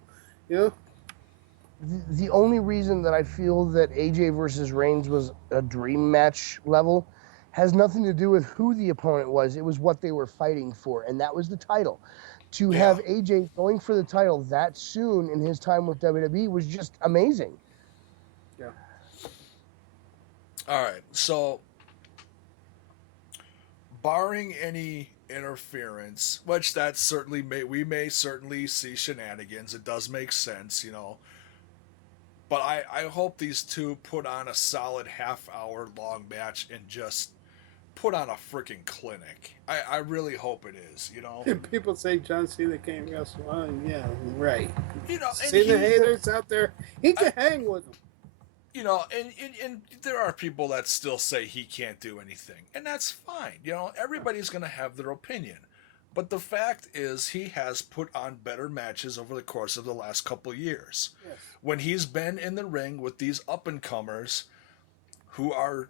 the only reason that I feel that AJ versus Reigns was a dream match level has nothing to do with who the opponent was. It was what they were fighting for, and that was the title. To Yeah. have AJ going for the title that soon in his time with WWE was just amazing. Yeah. All right. So, barring any interference, which that certainly we may certainly see shenanigans. It does make sense, you know. But I hope these two put on a solid half-hour long match and just put on a freaking clinic. I really hope it is, you know. People say John Cena can't wrestle. Yeah, right. You know, and Cena haters out there, he can hang with them. you know, and there are people that still say he can't do anything, and that's fine. You know, everybody's going to have their opinion. But the fact is, he has put on better matches over the course of the last couple of years. Yes. When he's been in the ring with these up and comers who are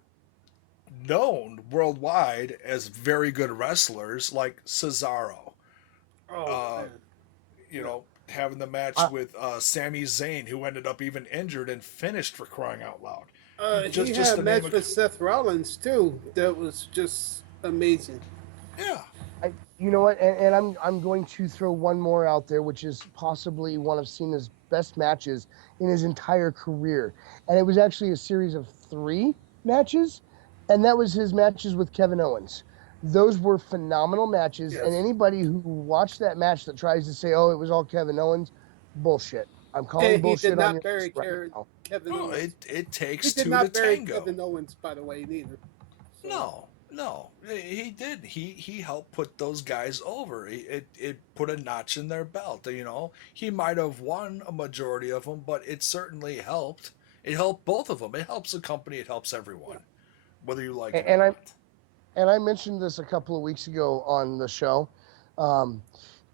known worldwide as very good wrestlers, like Cesaro, Oh, man. you know, having the match with Sami Zayn, who ended up even injured and finished, for crying out loud. He had a match with Seth Rollins too. That was just amazing. Yeah. You know what? And I'm going to throw one more out there, which is possibly one of Cena's best matches in his entire career, and it was actually a series of 3 matches, and that was his matches with Kevin Owens. Those were phenomenal matches, Yes. and anybody who watched that match that tries to say, "Oh, it was all Kevin Owens," bullshit. I'm calling And he bullshit did on not your bury right now. Kevin Oh, Owens. it takes He did two not to bury tango. Kevin Owens, by the way, neither. So, No, he did. He helped put those guys over. It put a notch in their belt. You know, he might have won a majority of them, but it certainly helped. It helped both of them. It helps the company. It helps everyone, whether you like it or And not. I mentioned this a couple of weeks ago on the show. Um,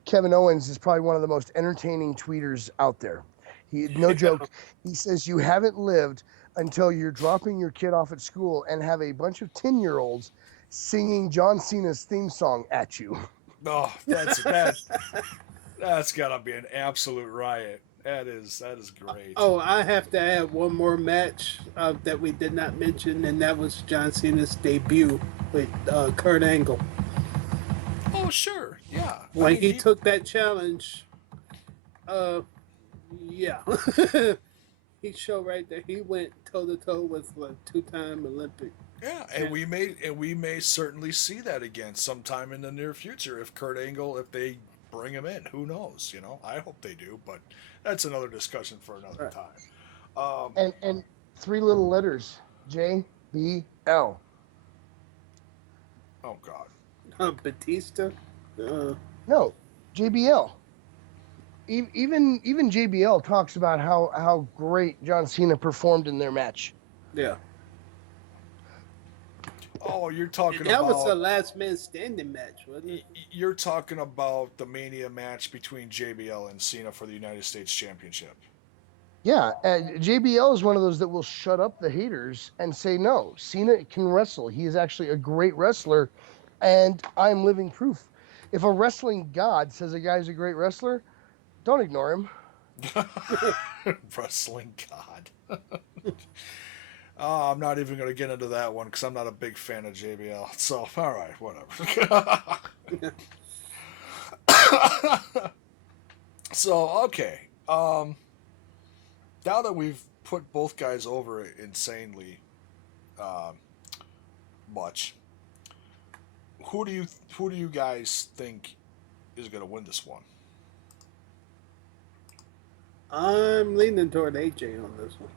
Kevin Owens is probably one of the most entertaining tweeters out there. No joke. He says you haven't lived until you're dropping your kid off at school and have a bunch of 10-year-olds singing John Cena's theme song at you. Oh, that's gotta be an absolute riot. That is great. oh, I have to add one more match that we did not mention, and that was John Cena's debut with Kurt Angle. Oh, sure, yeah. When he took that challenge, yeah. He showed right there. He went toe to toe with a 2-time Olympic. Yeah, and we may certainly see that again sometime in the near future if Kurt Angle, if they bring him in. Who knows? You know, I hope they do, but that's another discussion for another time. And 3 little letters, JBL. Oh God. Batista. No, JBL. Even JBL talks about how great John Cena performed in their match. Yeah. Oh, you're talking That about was the last man standing match, wasn't it? you're talking about the Mania match between JBL and Cena for the United States Championship. Yeah, JBL is one of those that will shut up the haters and say, no, Cena can wrestle. He is actually a great wrestler, and I'm living proof. If a wrestling god says a guy's a great wrestler, don't ignore him. Wrestling God. Oh, I'm not even going to get into that one because I'm not a big fan of JBL. So, all right, whatever. So, okay. Now that we've put both guys over insanely much, who do you guys think is going to win this one? I'm leaning toward AJ on this one.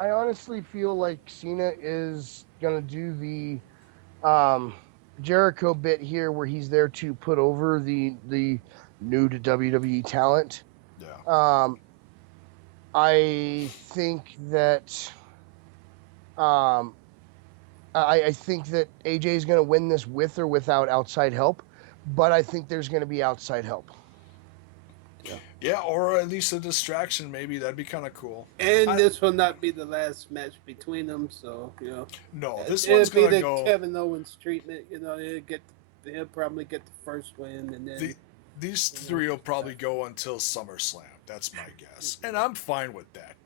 I honestly feel like Cena is gonna do the Jericho bit here, where he's there to put over the new to WWE talent. Yeah. I think that I think that AJ is gonna win this with or without outside help, but I think there's gonna be outside help. Yeah, or at least a distraction, maybe. That'd be kind of cool. And this will not be the last match between them, so, you know. No, this it'll one's be going to the go... Kevin Owens treatment, you know, he'll probably get the first win, and then... These three will probably go until SummerSlam. That's my guess, and I'm fine with that.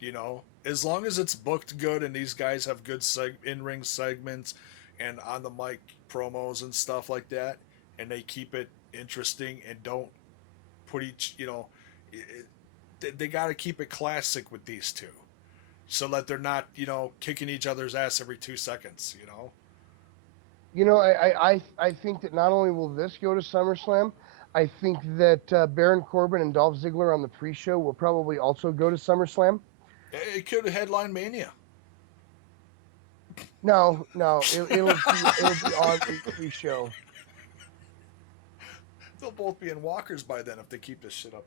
As long as it's booked good and these guys have good in-ring segments and on the mic promos and stuff like that, and they keep it interesting and don't put they got to keep it classic with these two, so that they're not kicking each other's ass every 2 seconds. I think that not only will this go to SummerSlam, I think that Baron Corbin and Dolph Ziggler on the pre-show will probably also go to SummerSlam. It could headline Mania. No, it'll be on the pre-show. They'll both be in walkers by then if they keep this shit up.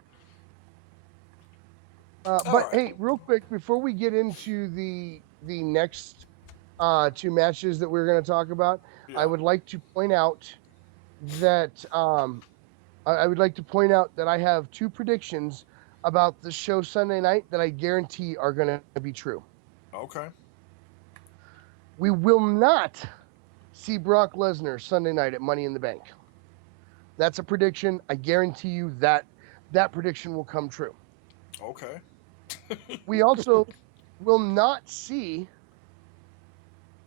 But hey, real quick, before we get into the next two matches that we're going to talk about, I would like to point out that I have two predictions about the show Sunday night that I guarantee are going to be true. Okay. We will not see Brock Lesnar Sunday night at Money in the Bank. That's a prediction. I guarantee you that prediction will come true. Okay. We also will not see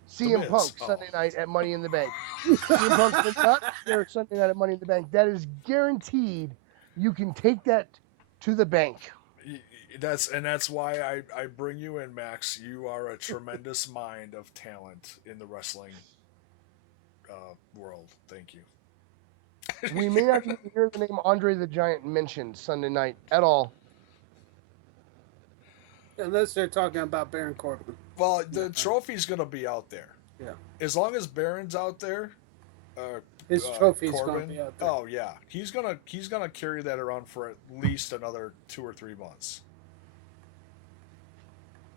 CM Punk Sunday night at Money in the Bank. CM Punk will not be there Sunday night at Money in the Bank. That is guaranteed. You can take that to the bank. That's why I bring you in, Max. You are a tremendous mind of talent in the wrestling world. Thank you. We may not even hear the name Andre the Giant mentioned Sunday night at all. Unless they're talking about Baron Corbin. Well, the trophy's going to be out there. Yeah. As long as Baron's out there, his trophy's going to be out there. Oh yeah, he's gonna carry that around for at least another 2 or 3 months.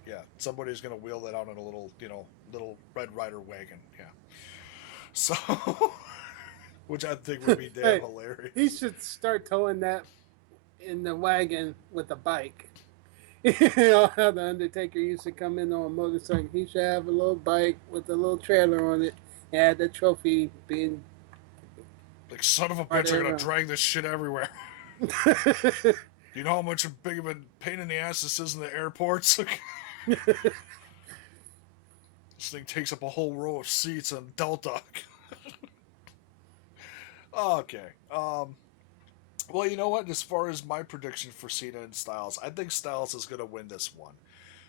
Yeah, somebody's gonna wheel that out in a little Red Rider wagon. Yeah. So, which I think would be damn hilarious. He should start towing that in the wagon with a bike. How the Undertaker used to come in on a motorcycle. He should have a little bike with a little trailer on it and have the trophy being... Like, son of a bitch, I'm going to drag this shit everywhere. You know how much big of a pain in the ass this is in the airports? This thing takes up a whole row of seats on Delta. Okay. Well, you know what? As far as my prediction for Cena and Styles, I think Styles is going to win this one.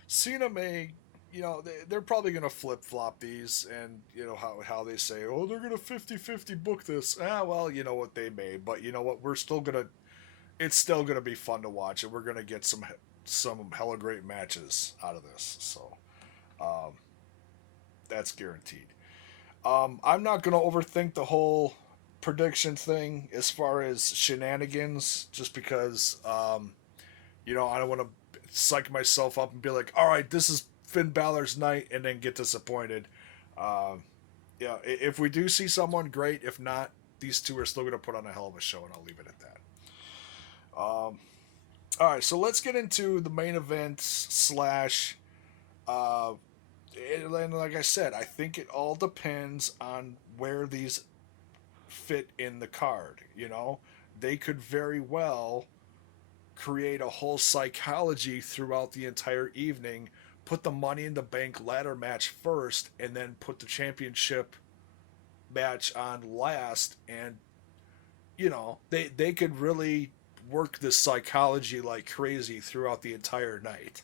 Cena may, they're probably going to flip-flop these, and, how they say, oh, they're going to 50-50 book this. Well, you know what, they may, but you know what, it's still going to be fun to watch, and we're going to get some hella great matches out of this, so, that's guaranteed. I'm not going to overthink the whole prediction thing as far as shenanigans, just because I don't want to psych myself up and be like, all right, this is Finn Balor's night, and then get disappointed. If we do see someone, great. If not, these two are still going to put on a hell of a show, and I'll leave it at that. All right, so let's get into the main event and like I said, I think it all depends on where these fit in the card. They could very well create a whole psychology throughout the entire evening, put the Money in the Bank ladder match first, and then put the championship match on last, and they could really work this psychology like crazy throughout the entire night,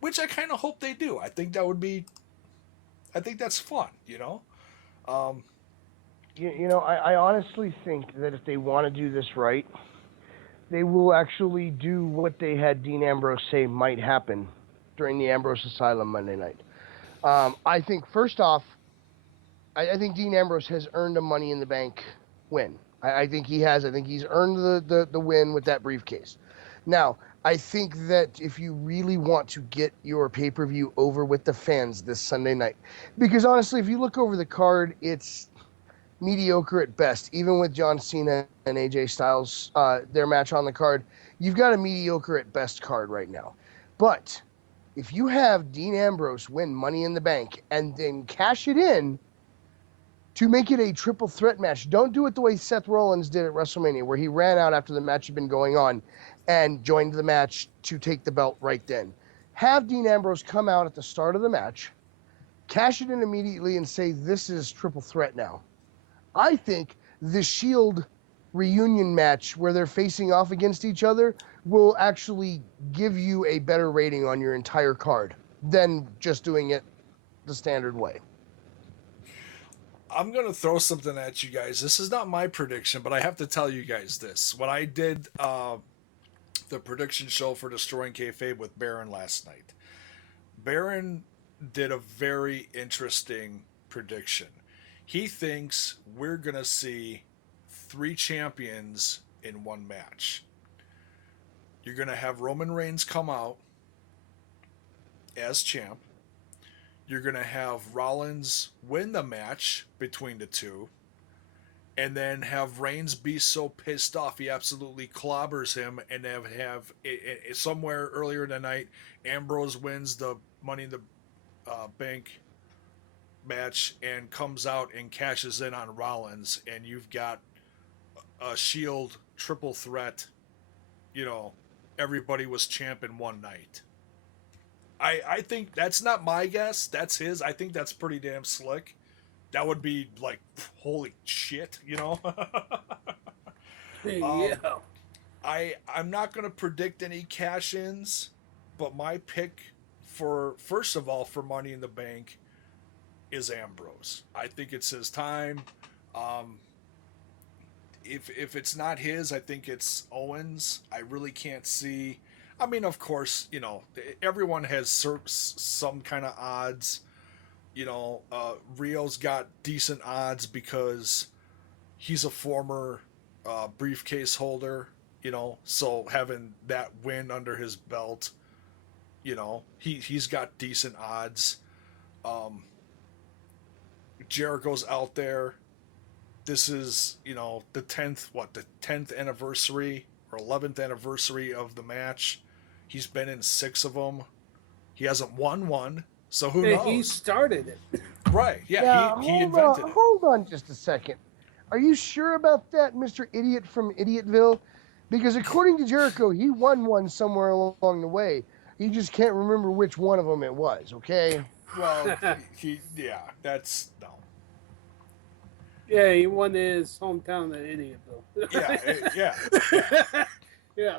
which I kind of hope they do. I think that's fun. I honestly think that if they want to do this right, they will actually do what they had Dean Ambrose say might happen during the Ambrose Asylum Monday night. I think, first off, I think Dean Ambrose has earned a Money in the Bank win. I think he has. I think he's earned the win with that briefcase. Now, I think that if you really want to get your pay-per-view over with the fans this Sunday night, because honestly, if you look over the card, it's mediocre at best. Even with John Cena and AJ Styles, their match on the card, you've got a mediocre at best card right now. But if you have Dean Ambrose win Money in the Bank and then cash it in, to make it a triple threat match. Don't do it the way Seth Rollins did at WrestleMania, where he ran out after the match had been going on and joined the match to take the belt right then. Have Dean Ambrose come out at the start of the match, cash it in immediately, and say, this is triple threat now. I think the Shield reunion match where they're facing off against each other will actually give you a better rating on your entire card than just doing it the standard way. I'm going to throw something at you guys. This is not my prediction, but I have to tell you guys this. When I did the prediction show for Destroying Kayfabe with Baron last night, Baron did a very interesting prediction. He thinks we're going to see 3 champions in one match. You're going to have Roman Reigns come out as champ. You're going to have Rollins win the match between the two, and then have Reigns be so pissed off he absolutely clobbers him, and have somewhere earlier in the night, Ambrose wins the Money in the Bank match and comes out and cashes in on Rollins, and you've got a Shield triple threat. Everybody was champ in one night. I think that's not my guess. That's his. I think that's pretty damn slick. That would be like, holy shit, Yeah. I'm not going to predict any cash-ins, but my pick first of all, for Money in the Bank is Ambrose. I think it's his time. If it's not his, I think it's Owens. I really can't see. I mean, of course, everyone has some kind of odds. Rio's got decent odds because he's a former briefcase holder, so having that win under his belt, he's got decent odds. Jericho's out there. This is, the 10th anniversary or 11th anniversary of the match. He's been in 6 of them. He hasn't won one, so who knows? He started it. Right, yeah, he invented it. Hold on just a second. Are you sure about that, Mr. Idiot from Idiotville? Because according to Jericho, he won one somewhere along the way. He just can't remember which one of them it was, okay? Well, that's, no. Yeah, he won his hometown of Idiotville. Yeah. Yeah.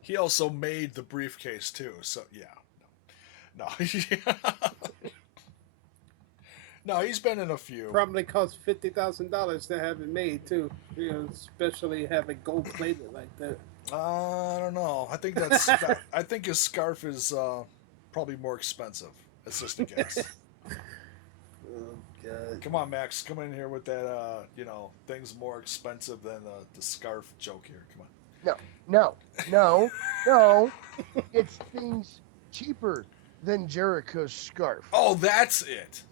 He also made the briefcase too, so yeah. No. No, he's been in a few. Probably cost $50,000 to have it made too. Especially have it gold plated like that. I don't know. I think I think his scarf is probably more expensive. That's just a guess. Oh God! Come on, Max. Come in here with that. Things more expensive than the scarf joke here. Come on. No. It's things cheaper than Jericho's scarf. Oh, that's it.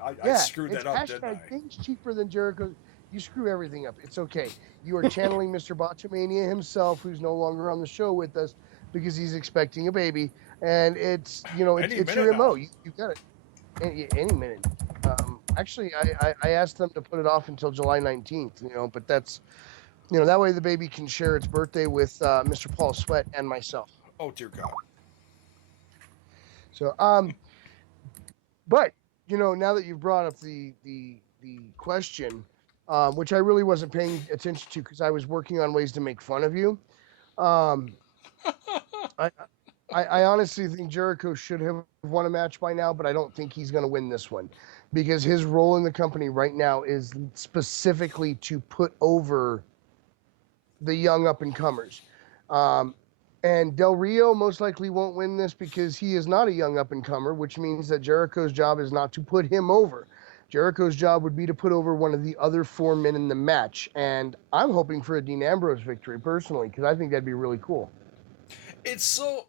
I screwed that up, didn't I? Things cheaper than Jericho. You screw everything up. It's okay. You are channeling Mr. Botchamania himself, who's no longer on the show with us because he's expecting a baby, and it's it's your MO. You got it. Any minute. Actually, I asked them to put it off until July 19th. But that's. That way the baby can share its birthday with Mr. Paul Sweat and myself. Oh, dear God. So, but, now that you've brought up the question, which I really wasn't paying attention to because I was working on ways to make fun of you, I honestly think Jericho should have won a match by now, but I don't think he's going to win this one because his role in the company right now is specifically to put over the young up-and-comers. And Del Rio most likely won't win this because he is not a young up-and-comer, which means that Jericho's job is not to put him over. Jericho's job would be to put over one of the other 4 men in the match. And I'm hoping for a Dean Ambrose victory, personally, because I think that'd be really cool. It's so...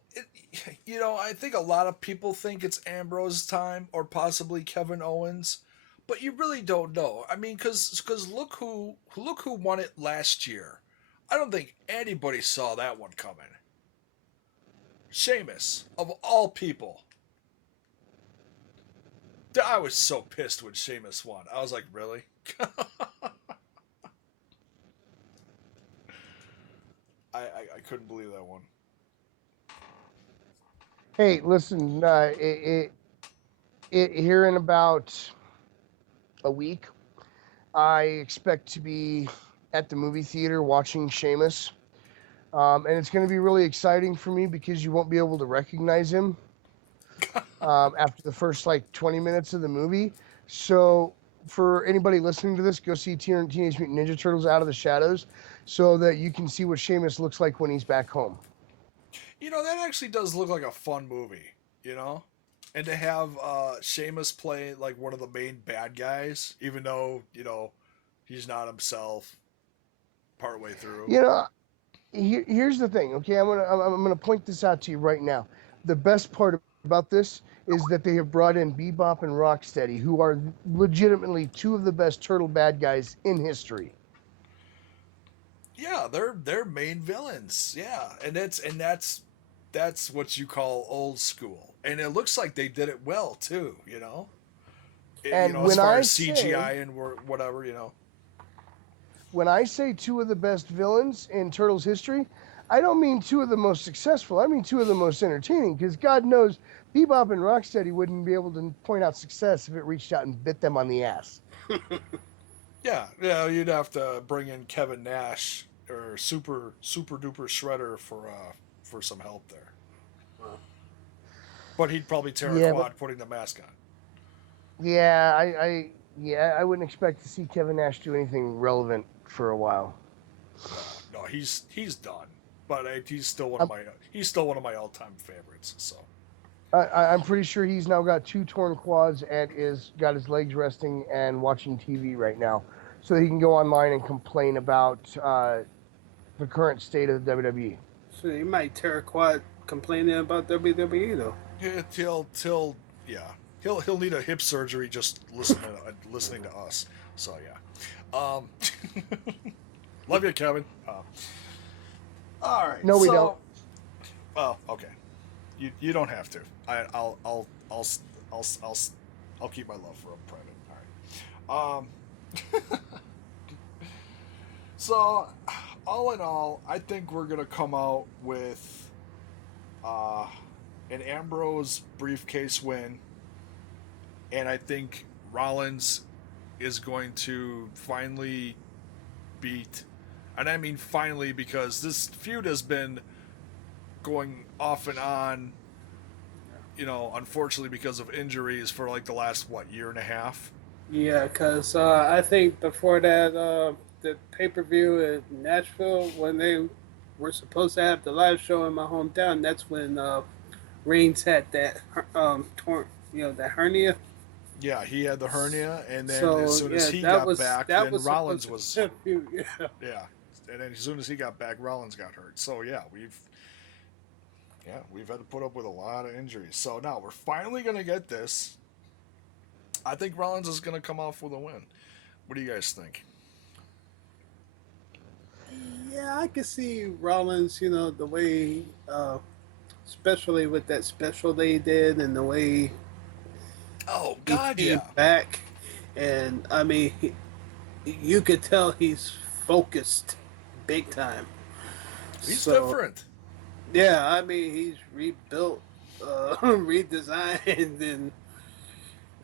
I think a lot of people think it's Ambrose's time or possibly Kevin Owens, but you really don't know. I mean, because look who won it last year. I don't think anybody saw that one coming. Sheamus, of all people. I was so pissed when Sheamus won. I was like, really? I couldn't believe that one. Hey, listen, here in about a week, I expect to be at the movie theater watching Sheamus. And it's going to be really exciting for me because you won't be able to recognize him after the first like 20 minutes of the movie. So for anybody listening to this, go see Teenage Mutant Ninja Turtles Out of the Shadows so that you can see what Sheamus looks like when he's back home. You know, that actually does look like a fun movie, you know? And to have Sheamus play like one of the main bad guys, even though, you know, he's not himself partway through. You know, here's the thing, okay? I'm gonna point this out to you right now. The best part about this is that they have brought in Bebop and Rocksteady, who are legitimately two of the best turtle bad guys in history. Yeah, they're main villains. Yeah, and that's what you call old school. And it looks like they did it well too, you know? And you know, when as far I as CGI say, and whatever, you know. when I say two of the best villains in Turtles history, I don't mean two of the most successful. I mean two of the most entertaining, because God knows Bebop and Rocksteady wouldn't be able to point out success if it reached out and bit them on the ass. Yeah, you'd have to bring in Kevin Nash or Super Duper Shredder for some help there. But he'd probably tear a quad putting the mask on. Yeah, I wouldn't expect to see Kevin Nash do anything relevant for a while. No, he's done. But he's still one of my all time favorites. So I'm pretty sure he's now got 2 torn quads and is got his legs resting and watching TV right now, so he can go online and complain about the current state of the WWE. So he might tear a quad complaining about WWE though. He'll need a hip surgery just listening to us. So yeah, love you, Kevin. All right. No, we don't. Well, okay. You don't have to. I'll keep my love for him private. All right. So, all in all, I think we're gonna come out with an Ambrose briefcase win, and I think Rollins is going to finally beat, and I mean finally because this feud has been going off and on, you know, unfortunately because of injuries for like the last year and a half. Yeah, because I think before that, the pay-per-view in Nashville, when they were supposed to have the live show in my hometown, that's when Reigns had that torn, that hernia. Yeah, he had the hernia, and then So, as soon as he got back, then Rollins was yeah, and then as soon as he got back, Rollins got hurt. So yeah, we've had to put up with a lot of injuries. So now we're finally gonna get this. I think Rollins is gonna come off with a win. What do you guys think? Yeah, I can see Rollins, the way, especially with that special they did and the way Oh he God, came yeah. back. And, I mean, you could tell he's focused big time. He's different. Yeah, I mean, he's rebuilt, redesigned, and,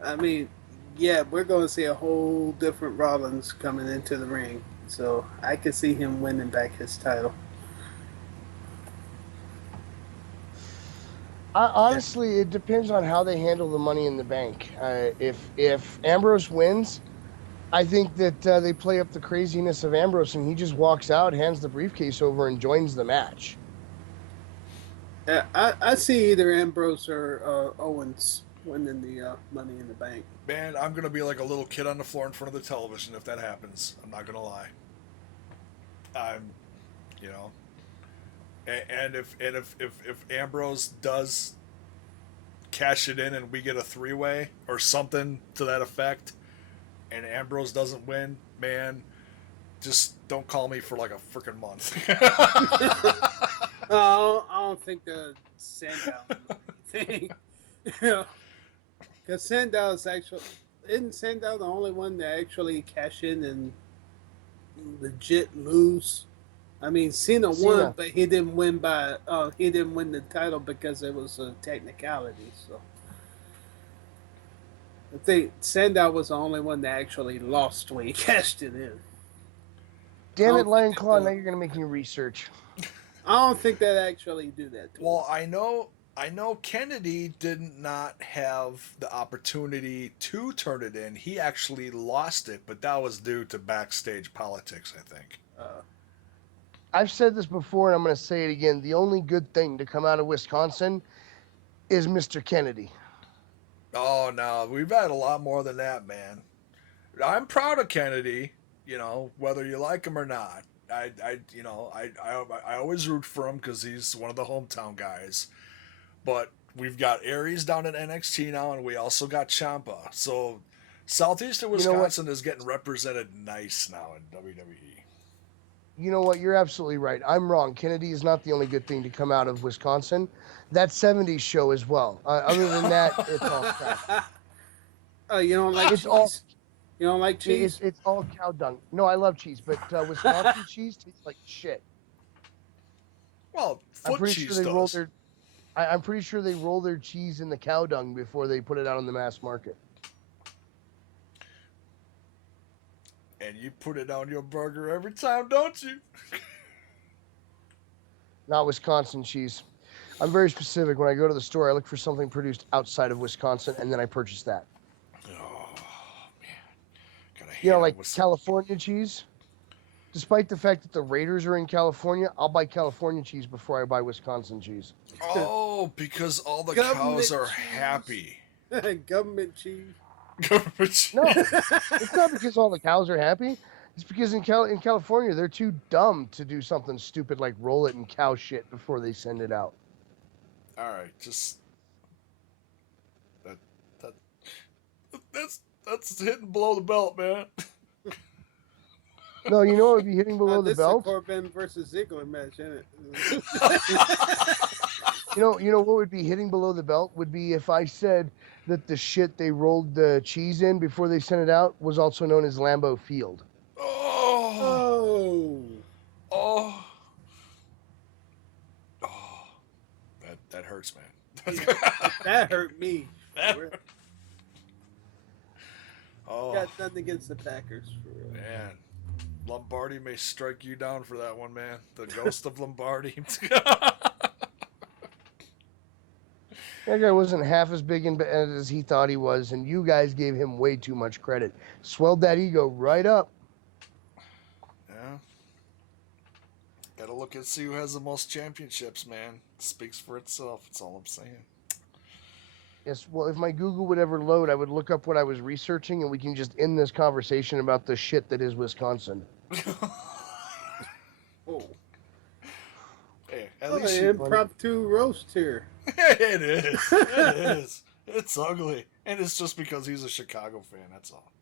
I mean, yeah, we're going to see a whole different Rollins coming into the ring. So I could see him winning back his title. Honestly, it depends on how they handle the Money in the Bank. If Ambrose wins, I think that they play up the craziness of Ambrose and he just walks out, hands the briefcase over, and joins the match. I see either Ambrose or Owens winning the Money in the Bank. Man, I'm gonna be like a little kid on the floor in front of the television if that happens. I'm not gonna lie. You know, and if Ambrose does cash it in and we get a 3-way or something to that effect, and Ambrose doesn't win, man, just don't call me for like a freaking month. I don't think the Sandown thing. Because Sandow's actually isn't Sandow the only one that actually cash in and legit lose? I mean, Cena won, Cena. but he didn't win by he didn't win the title because it was a technicality. So I think Sandow was the only one that actually lost when he cashed it in. Damn it, don't think Lion that Claw! the- Now you're gonna make me research. I don't think that actually do that to Well, him. I know Kennedy did not have the opportunity to turn it in. He actually lost it, but that was due to backstage politics, I think. I've said this before, and I'm gonna say it again. The only good thing to come out of Wisconsin is Mr. Kennedy. Oh no, we've had a lot more than that, man. I'm proud of Kennedy, whether you like him or not. I always root for him because he's one of the hometown guys. But we've got Aries down in NXT now, and we also got Ciampa. So Southeastern You know what? Wisconsin is getting represented nice now in WWE. You know what? You're absolutely right. I'm wrong. Kennedy is not the only good thing to come out of Wisconsin. That '70s show as well. Other than that, it's all crap. Oh, you don't like It's cheese? all You don't like cheese? it's all cow dung. No, I love cheese, but Wisconsin cheese tastes like shit. Well, I'm foot pretty cheese sure they roll does. their. I'm pretty sure they roll their cheese in the cow dung before they put it out on the mass market. And you put it on your burger every time, don't you? Not Wisconsin cheese. I'm very specific. When I go to the store, I look for something produced outside of Wisconsin, and then I purchase that. Oh man, gotta hate You know, on like Wis- California cheese. Despite the fact that the Raiders are in California, I'll buy California cheese before I buy Wisconsin cheese. Oh, because all the Government cows are cheese. happy. Government cheese. Government cheese. No, it's not because all the cows are happy. It's because in California, they're too dumb to do something stupid like roll it in cow shit before they send it out. All right, just that that's hitting below the belt, man. No, you know what would be hitting below the This belt? is a Corbin versus Ziggler match, isn't it? You know what would be hitting below the belt would be if I said that the shit they rolled the cheese in before they sent it out was also known as Lambeau Field. Oh, Oh, oh, that hurts, man. that hurt me. That hurt. Oh Got nothing against the Packers for real. man, Lombardi may strike you down for that one, man. The ghost of Lombardi. That guy wasn't half as big and bad as he thought he was, and you guys gave him way too much credit. Swelled that ego right up. Yeah. Gotta look and see who has the most championships, man. Speaks for itself. That's all I'm saying. Yes, well, if my Google would ever load, I would look up what I was researching, and we can just end this conversation about the shit that is Wisconsin. Oh, Hey, at oh least an you... impromptu roast here. It is. It is. It's ugly. And it's just because he's a Chicago fan, that's all.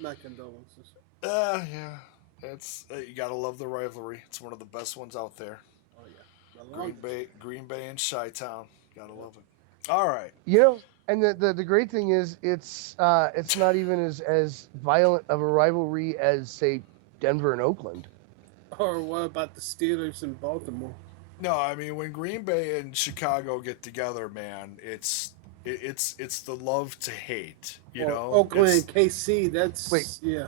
My condolences. Yeah. It's you gotta love the rivalry. It's one of the best ones out there. Oh yeah, the Green Bay and Chi-Town. Gotta love it. All right. You know, and the great thing is, it's not even as violent of a rivalry as, say, Denver and Oakland. Or what about the Steelers in Baltimore? No, I mean when Green Bay and Chicago get together, man, it's the love to hate. You Or know, Oakland It's- and KC. That's Wait. yeah.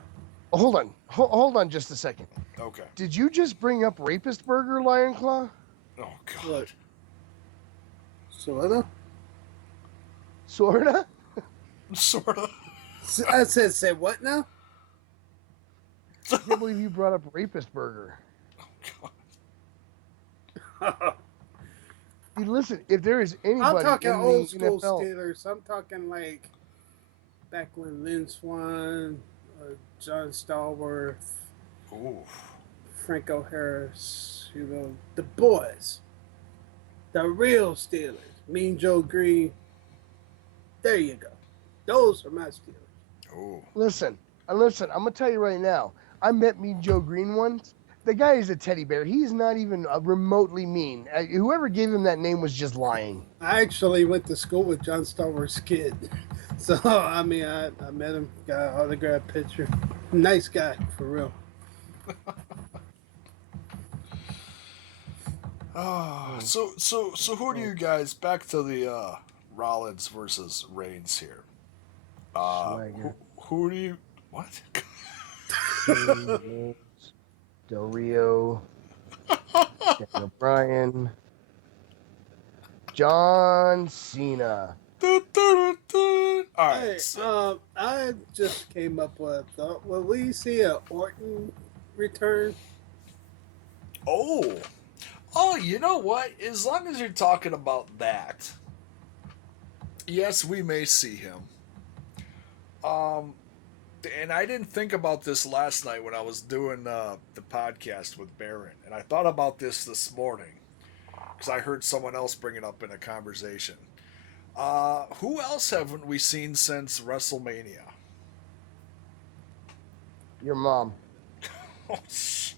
Hold on, hold on just a second. Okay. Did you just bring up Rapist Burger, LionClaw? Oh God. What? Sorta. Sorta. Sorta. I said what now? I can't believe you brought up Rapist Burger. God. Dude, listen, if there is I'm anybody talking in old the school NFL, Steelers. I'm talking like back when Lynn Swan, John Stallworth, Ooh. Franco Harris, the boys, the real Steelers. Mean Joe Green. There you go. Those are my Steelers. Ooh. listen, I'm gonna tell you right now. I met Mean Joe Green once. The guy is a teddy bear. He's not even remotely mean. Whoever gave him that name was just lying. I actually went to school with John Star Wars' kid. So, I mean, I met him, got an autograph picture. Nice guy, for real. So who do you guys, back to the Rollins versus Reigns here? Who do you, what? Del Rio, Daniel Bryan, John Cena. All right. Hey, I just came up with a thought. Will we see an Orton return? Oh, you know what? As long as you're talking about that, yes, we may see him. And I didn't think about this last night when I was doing the podcast with Baron, and I thought about this morning because I heard someone else bring it up in a conversation. Who else haven't we seen since WrestleMania? Your mom. Oh, Jesus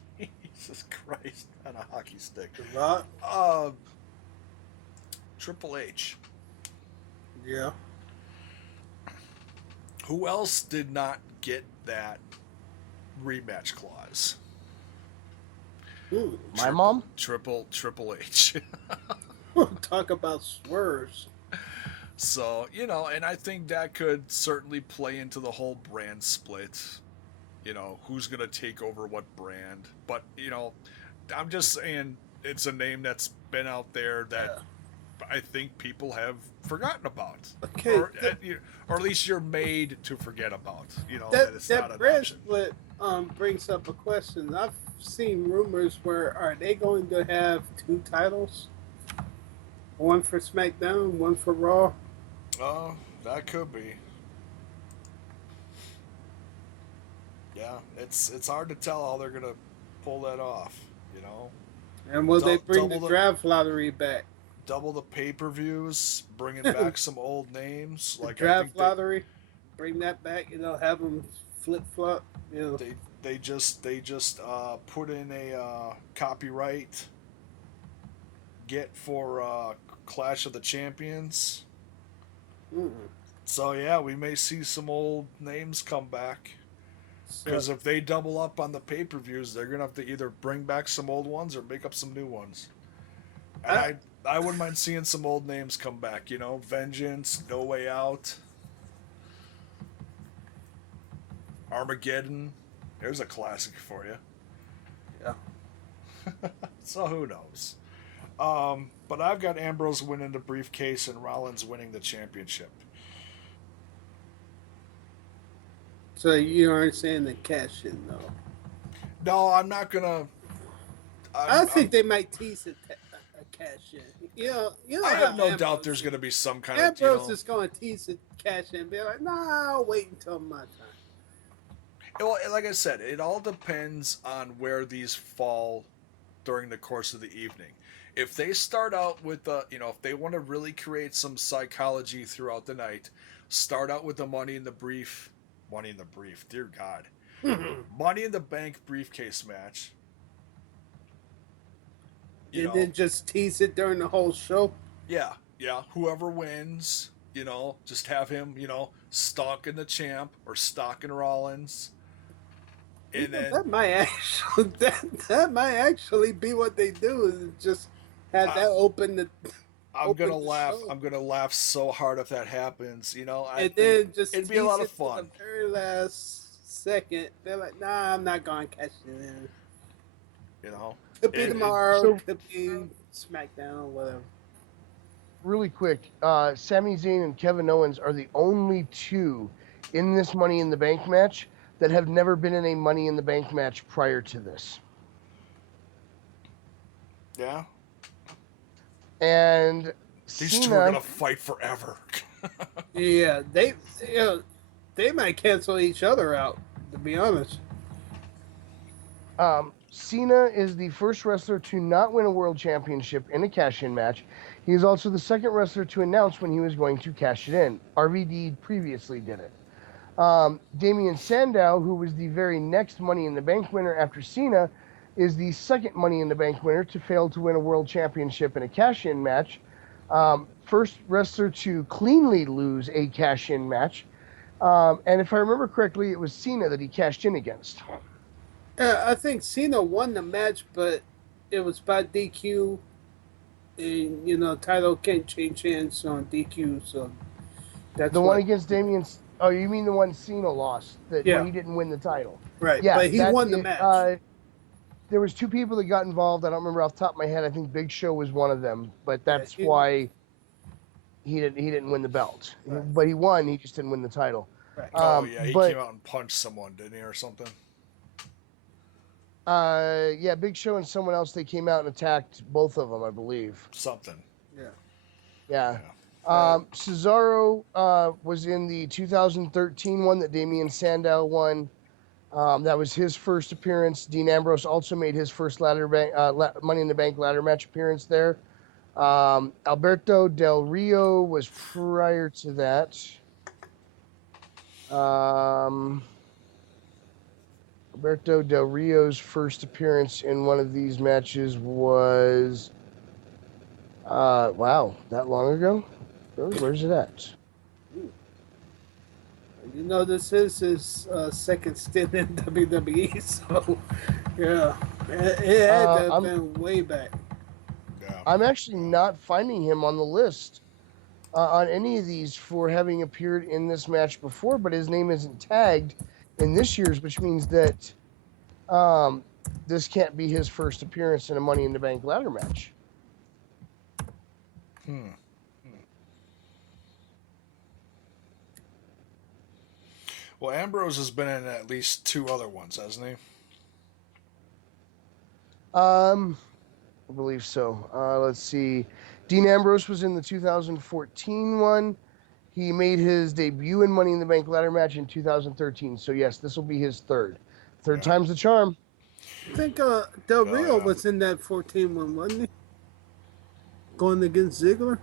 Christ! On a hockey stick. The Rock? Triple H. Yeah. Who else did not get that rematch clause? Ooh, My mom? Triple H. talk about swerves. So, you know, and I think that could certainly play into the whole brand split. You know, who's going to take over what brand. But, you know, I'm just saying it's a name that's been out there that I think people have forgotten about. Okay. Or at least you're made to forget about. You know, That, it's that not an brand option. split brings up a question. I've seen rumors where are they going to have 2 titles? One for SmackDown, one for Raw? Oh, that could be. Yeah, it's hard to tell how they're gonna pull that off. You know, And will they bring the double draft lottery back? double the pay-per-views, bringing back some old names The like draft lottery, bring that back. You know, have them flip flop. You know, they just put in a copyright get for Clash of the Champions. So yeah, we may see some old names come back. Because if they double up on the pay-per-views, they're gonna have to either bring back some old ones or make up some new ones. And I wouldn't mind seeing some old names come back. You know, Vengeance, No Way Out, Armageddon. There's a classic for you. Yeah. So who knows? But I've got Ambrose winning the briefcase and Rollins winning the championship. So you aren't saying the cash in though. No, I'm not gonna. I think they might tease a cash in. You know I how have no Ambrose doubt there's gonna be some kind Ambrose of. is going to tease a cash in and be like, "Nah, I'll wait until my time." Well, like I said, it all depends on where these fall during the course of the evening. If they start out with if they want to really create some psychology throughout the night, start out with the Money in the Brief, dear God, Money in the Bank briefcase match. Then just tease it during the whole show. Yeah. Whoever wins, just have him, stalking the champ or stalking Rollins. And then that might actually be what they do is just have that open the. I'm gonna laugh. I'm gonna laugh so hard if that happens. Then just it'd be a lot of fun. The very last second, they're like, "Nah, I'm not going to catch it in." Could be tomorrow. Could be SmackDown, whatever. Really quick, Sami Zayn and Kevin Owens are the only 2 in this Money in the Bank match that have never been in a Money in the Bank match prior to this. Yeah. And these Cena, 2 are gonna fight forever. Yeah, they might cancel each other out. To be honest. Cena is the first wrestler to not win a world championship in a cash-in match. He is also the second wrestler to announce when he was going to cash it in. RVD previously did it. Damian Sandow, who was the very next Money in the Bank winner after Cena, is the second Money in the Bank winner to fail to win a world championship in a cash-in match. First wrestler to cleanly lose a cash-in match. And if I remember correctly, it was Cena that he cashed in against. I think Cena won the match, but it was by DQ. And, title can't change hands on DQ, so that's The one what. against Damian. Oh, you mean the one Cena lost that Yeah. when he didn't win the title? Right, Yeah, but he won the match. There was two people that got involved. I don't remember off the top of my head. I think Big Show was one of them, but that's why he didn't win the belt. Right. But he won. He just didn't win the title. Right. He came out and punched someone, didn't he, or something? Yeah, Big Show and someone else. They came out and attacked both of them, I believe. Something. Yeah. Cesaro was in the 2013 one that Damian Sandow won. That was his first appearance. Dean Ambrose also made his first Money in the Bank ladder match appearance there. Alberto Del Rio was prior to that. Alberto Del Rio's first appearance in one of these matches was, wow, that long ago? Really? Where's it at? This is his second stint in WWE, so yeah, it had to have been way back. Yeah. I'm actually not finding him on the list on any of these for having appeared in this match before, but his name isn't tagged in this year's, which means that this can't be his first appearance in a Money in the Bank ladder match. Well, Ambrose has been in at least two other ones, hasn't he? I believe so. Let's see. Dean Ambrose was in the 2014 one. He made his debut in Money in the Bank ladder match in 2013. So, yes, this will be his third. Third time's the charm. I think Del Rio was in that 14 one, wasn't he? Going against Ziggler?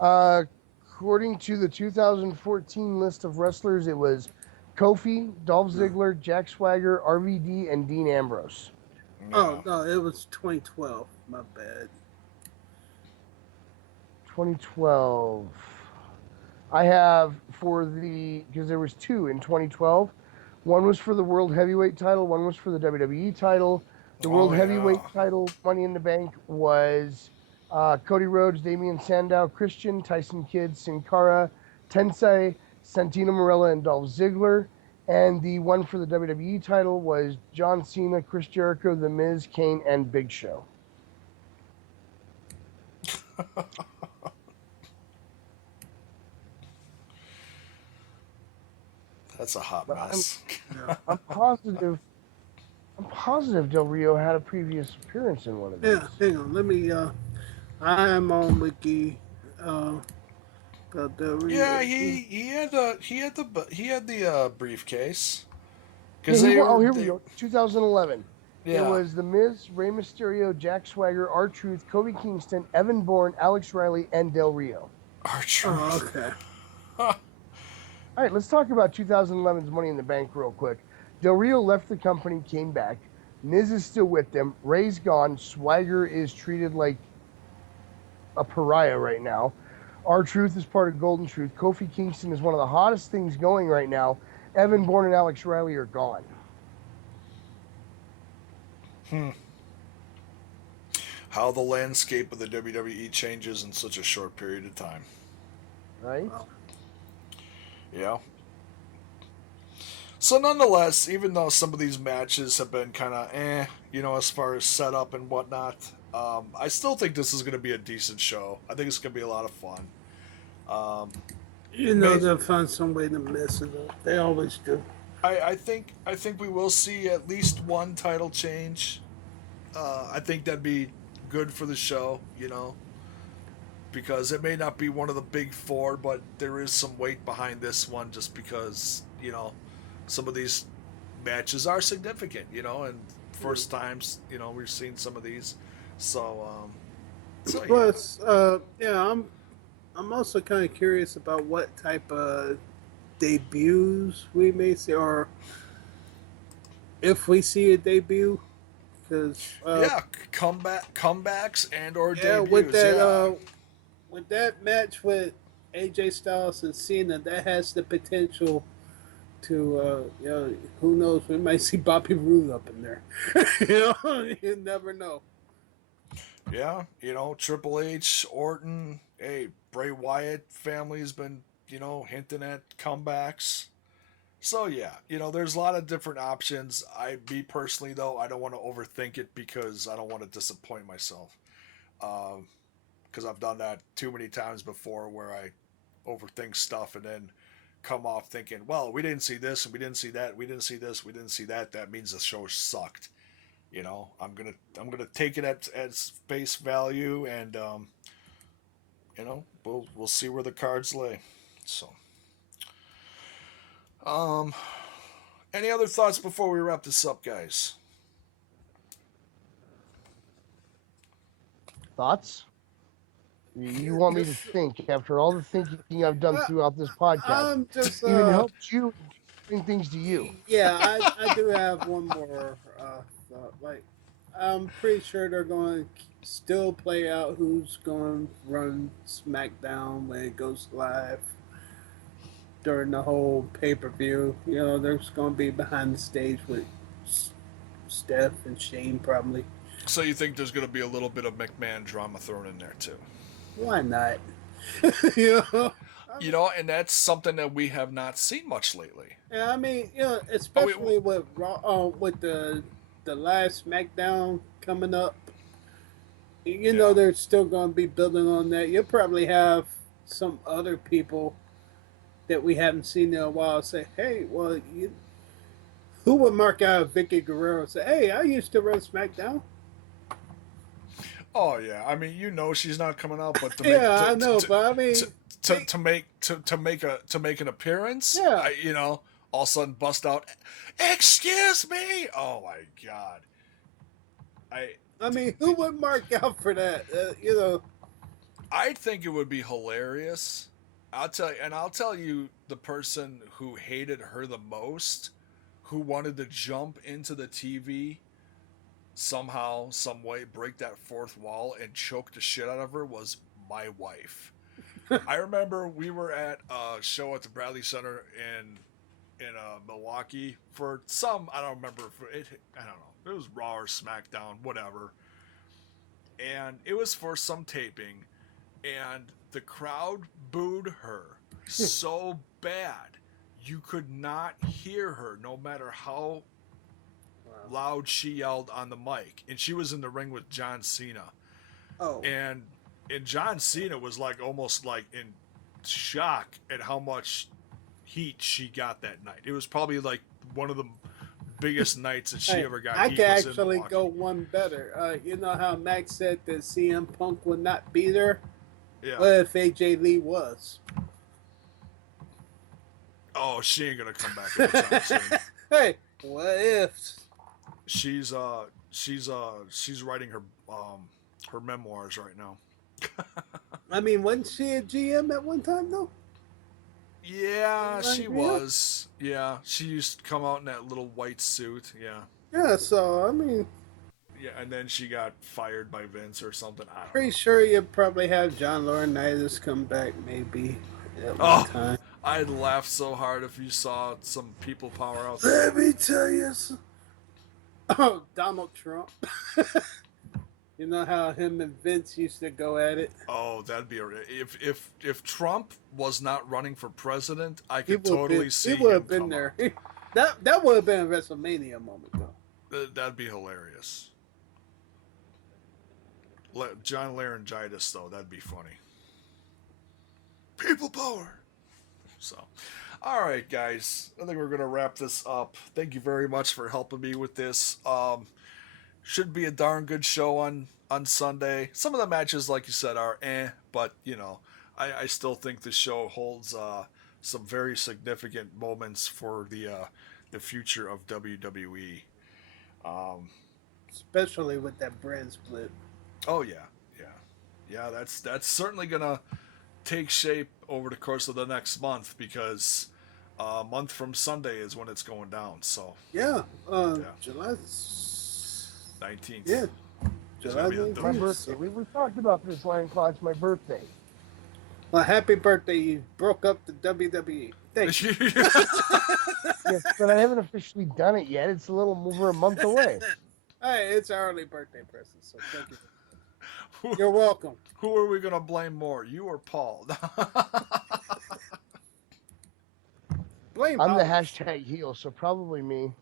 According to the 2014 list of wrestlers, it was Kofi, Dolph Ziggler, Jack Swagger, RVD, and Dean Ambrose. Yeah. Oh, no, it was 2012. My bad. 2012. I have because there was two in 2012. One was for the World Heavyweight title. One was for the WWE title. The World Heavyweight title, Money in the Bank, was Cody Rhodes, Damian Sandow, Christian, Tyson Kidd, Sin Cara, Tensei, Santino Marella, and Dolph Ziggler. And the one for the WWE title was John Cena, Chris Jericho, The Miz, Kane, and Big Show. That's a hot mess. I'm positive Del Rio had a previous appearance in one of these. Yeah, hang on. Let me. I am on Wiki. Del Rio. Yeah, he had the briefcase. Here we go. 2011. Yeah. It was The Miz, Rey Mysterio, Jack Swagger, R-Truth, Kobe Kingston, Evan Bourne, Alex Riley, and Del Rio. R-Truth. Oh, okay. All right, let's talk about 2011's Money in the Bank real quick. Del Rio left the company, came back. Miz is still with them. Ray's gone. Swagger is treated like a pariah right now. R-Truth is part of Golden Truth. Kofi Kingston is one of the hottest things going right now. Evan Bourne and Alex Riley are gone. How the landscape of the WWE changes in such a short period of time. Right? Wow. Yeah. So nonetheless, even though some of these matches have been kind of as far as setup and whatnot, I still think this is going to be a decent show. I think it's going to be a lot of fun. They'll find some way to mess it up. They always do. I think we will see at least one title change. I think that'd be good for the show, because it may not be one of the big four, but there is some weight behind this one just because, some of these matches are significant, and first times, we've seen some of these. So yeah. Plus, I'm also kind of curious about what type of debuts we may see, or if we see a debut, because Yeah, comebacks and or yeah, debuts. Yeah, with that match with AJ Styles and Cena, that has the potential to who knows, we might see Bobby Roode up in there. You never know. yeah. Triple H, Orton, hey, Bray Wyatt family's been hinting at comebacks. So yeah, there's a lot of different options. Me personally though, I don't want to overthink it because I don't want to disappoint myself. Because I've done that too many times before, where I overthink stuff and then come off thinking, well, we didn't see this and we didn't see that, we didn't see this, we didn't see that. That means the show sucked. I'm gonna take it at face value, and we'll see where the cards lay. So, um, any other thoughts before we wrap this up, guys? Thoughts? You want me to think after all the thinking I've done throughout this podcast? I'm just Even helped you bring things to you. Yeah, I do have one more thought. Like, I'm pretty sure they're going to still play out who's going to run SmackDown when it goes live during the whole pay-per-view. There's going to be behind the stage with Steph and Shane probably. So you think there's going to be a little bit of McMahon drama thrown in there too? Why not? And that's something that we have not seen much lately. Yeah, I mean, especially with the last SmackDown coming up. Know they're still going to be building on that. You'll probably have some other people that we haven't seen in a while say, "Hey, well, who would mark out Vicky Guerrero and say, hey, I used to run SmackDown." Oh yeah, I mean, she's not coming out, but I know, but I mean, to make an appearance, yeah, all of a sudden bust out, "Excuse me!" Oh my god, I mean, who would mark out for that? I think it would be hilarious. I'll tell you the person who hated her the most, who wanted to jump into the TV somehow, some way, break that fourth wall and choke the shit out of her, was my wife. I remember we were at a show at the Bradley Center in Milwaukee for I don't remember I don't know, it was Raw or SmackDown, whatever, and it was for some taping, and the crowd booed her so bad you could not hear her no matter how loud she yelled on the mic, and she was in the ring with John Cena. Oh, and John Cena was like almost like in shock at how much heat she got that night. It was probably like one of the biggest nights that she ever got. I can actually go one better. You know how Max said that CM Punk would not be there? Yeah. What if AJ Lee was? Oh, she ain't gonna come back anytime soon. Hey, what if? She's writing her memoirs right now. I mean, wasn't she a GM at one time though? Yeah, she was. Yeah, she used to come out in that little white suit. Yeah. Yeah, so I mean. Yeah, and then she got fired by Vince or something. I don't know. Pretty sure you probably have John Laurinaitis come back maybe at one time. I'd laugh so hard if you saw some people power out there. Let me tell you something. Oh, Donald Trump. You know how him and Vince used to go at it? Oh, that'd be if Trump was not running for president, I could totally see him. He would have been there. That would have been a WrestleMania moment, though. That'd be hilarious. John Laryngitis, though, that'd be funny. People power. So, all right, guys. I think we're gonna wrap this up. Thank you very much for helping me with this. Should be a darn good show on Sunday. Some of the matches, like you said, are but I still think the show holds some very significant moments for the future of WWE. Especially with that brand split. Oh yeah. That's certainly gonna take shape over the course of the next month, because A month from Sunday is when it's going down. So Yeah. Yeah. July. 19th. Yeah. It's July gonna be the 19th. My birthday. We talked about this, LionClaw. It's my birthday. Well, happy birthday! You broke up the WWE. Thank you. Yes, but I haven't officially done it yet. It's a little over a month away. Hey, it's our early birthday present, so thank you. Who- You're welcome. Who are we gonna blame more, you or Paul? Blame I'm the Hollis. hashtag heel, so probably me.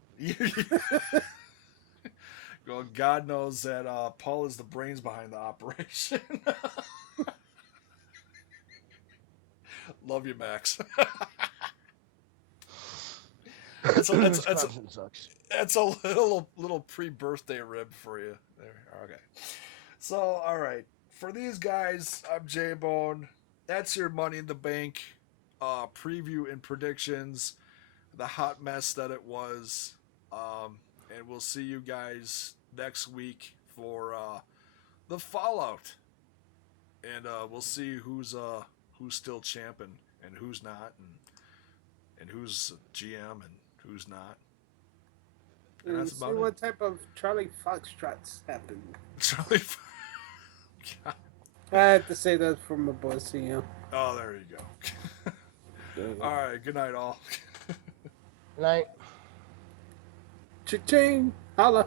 Well, God knows that Paul is the brains behind the operation. Love you, Max. That's Wisconsin sucks. That's a little pre-birthday rib for you there. Okay. So, all right. For these guys, I'm JAYBONE. That's your Money in the Bank preview and predictions. The hot mess that it was. And we'll see you guys next week for the Fallout. And we'll see who's still champion and who's not, and who's GM and who's not. And And that's see about what it. type of Charlie Foxtrots happen. Charlie. God. I had to say that for my boy CM. Oh, there you go. All right. Good night, all. Good night. Cha-ching! Holla!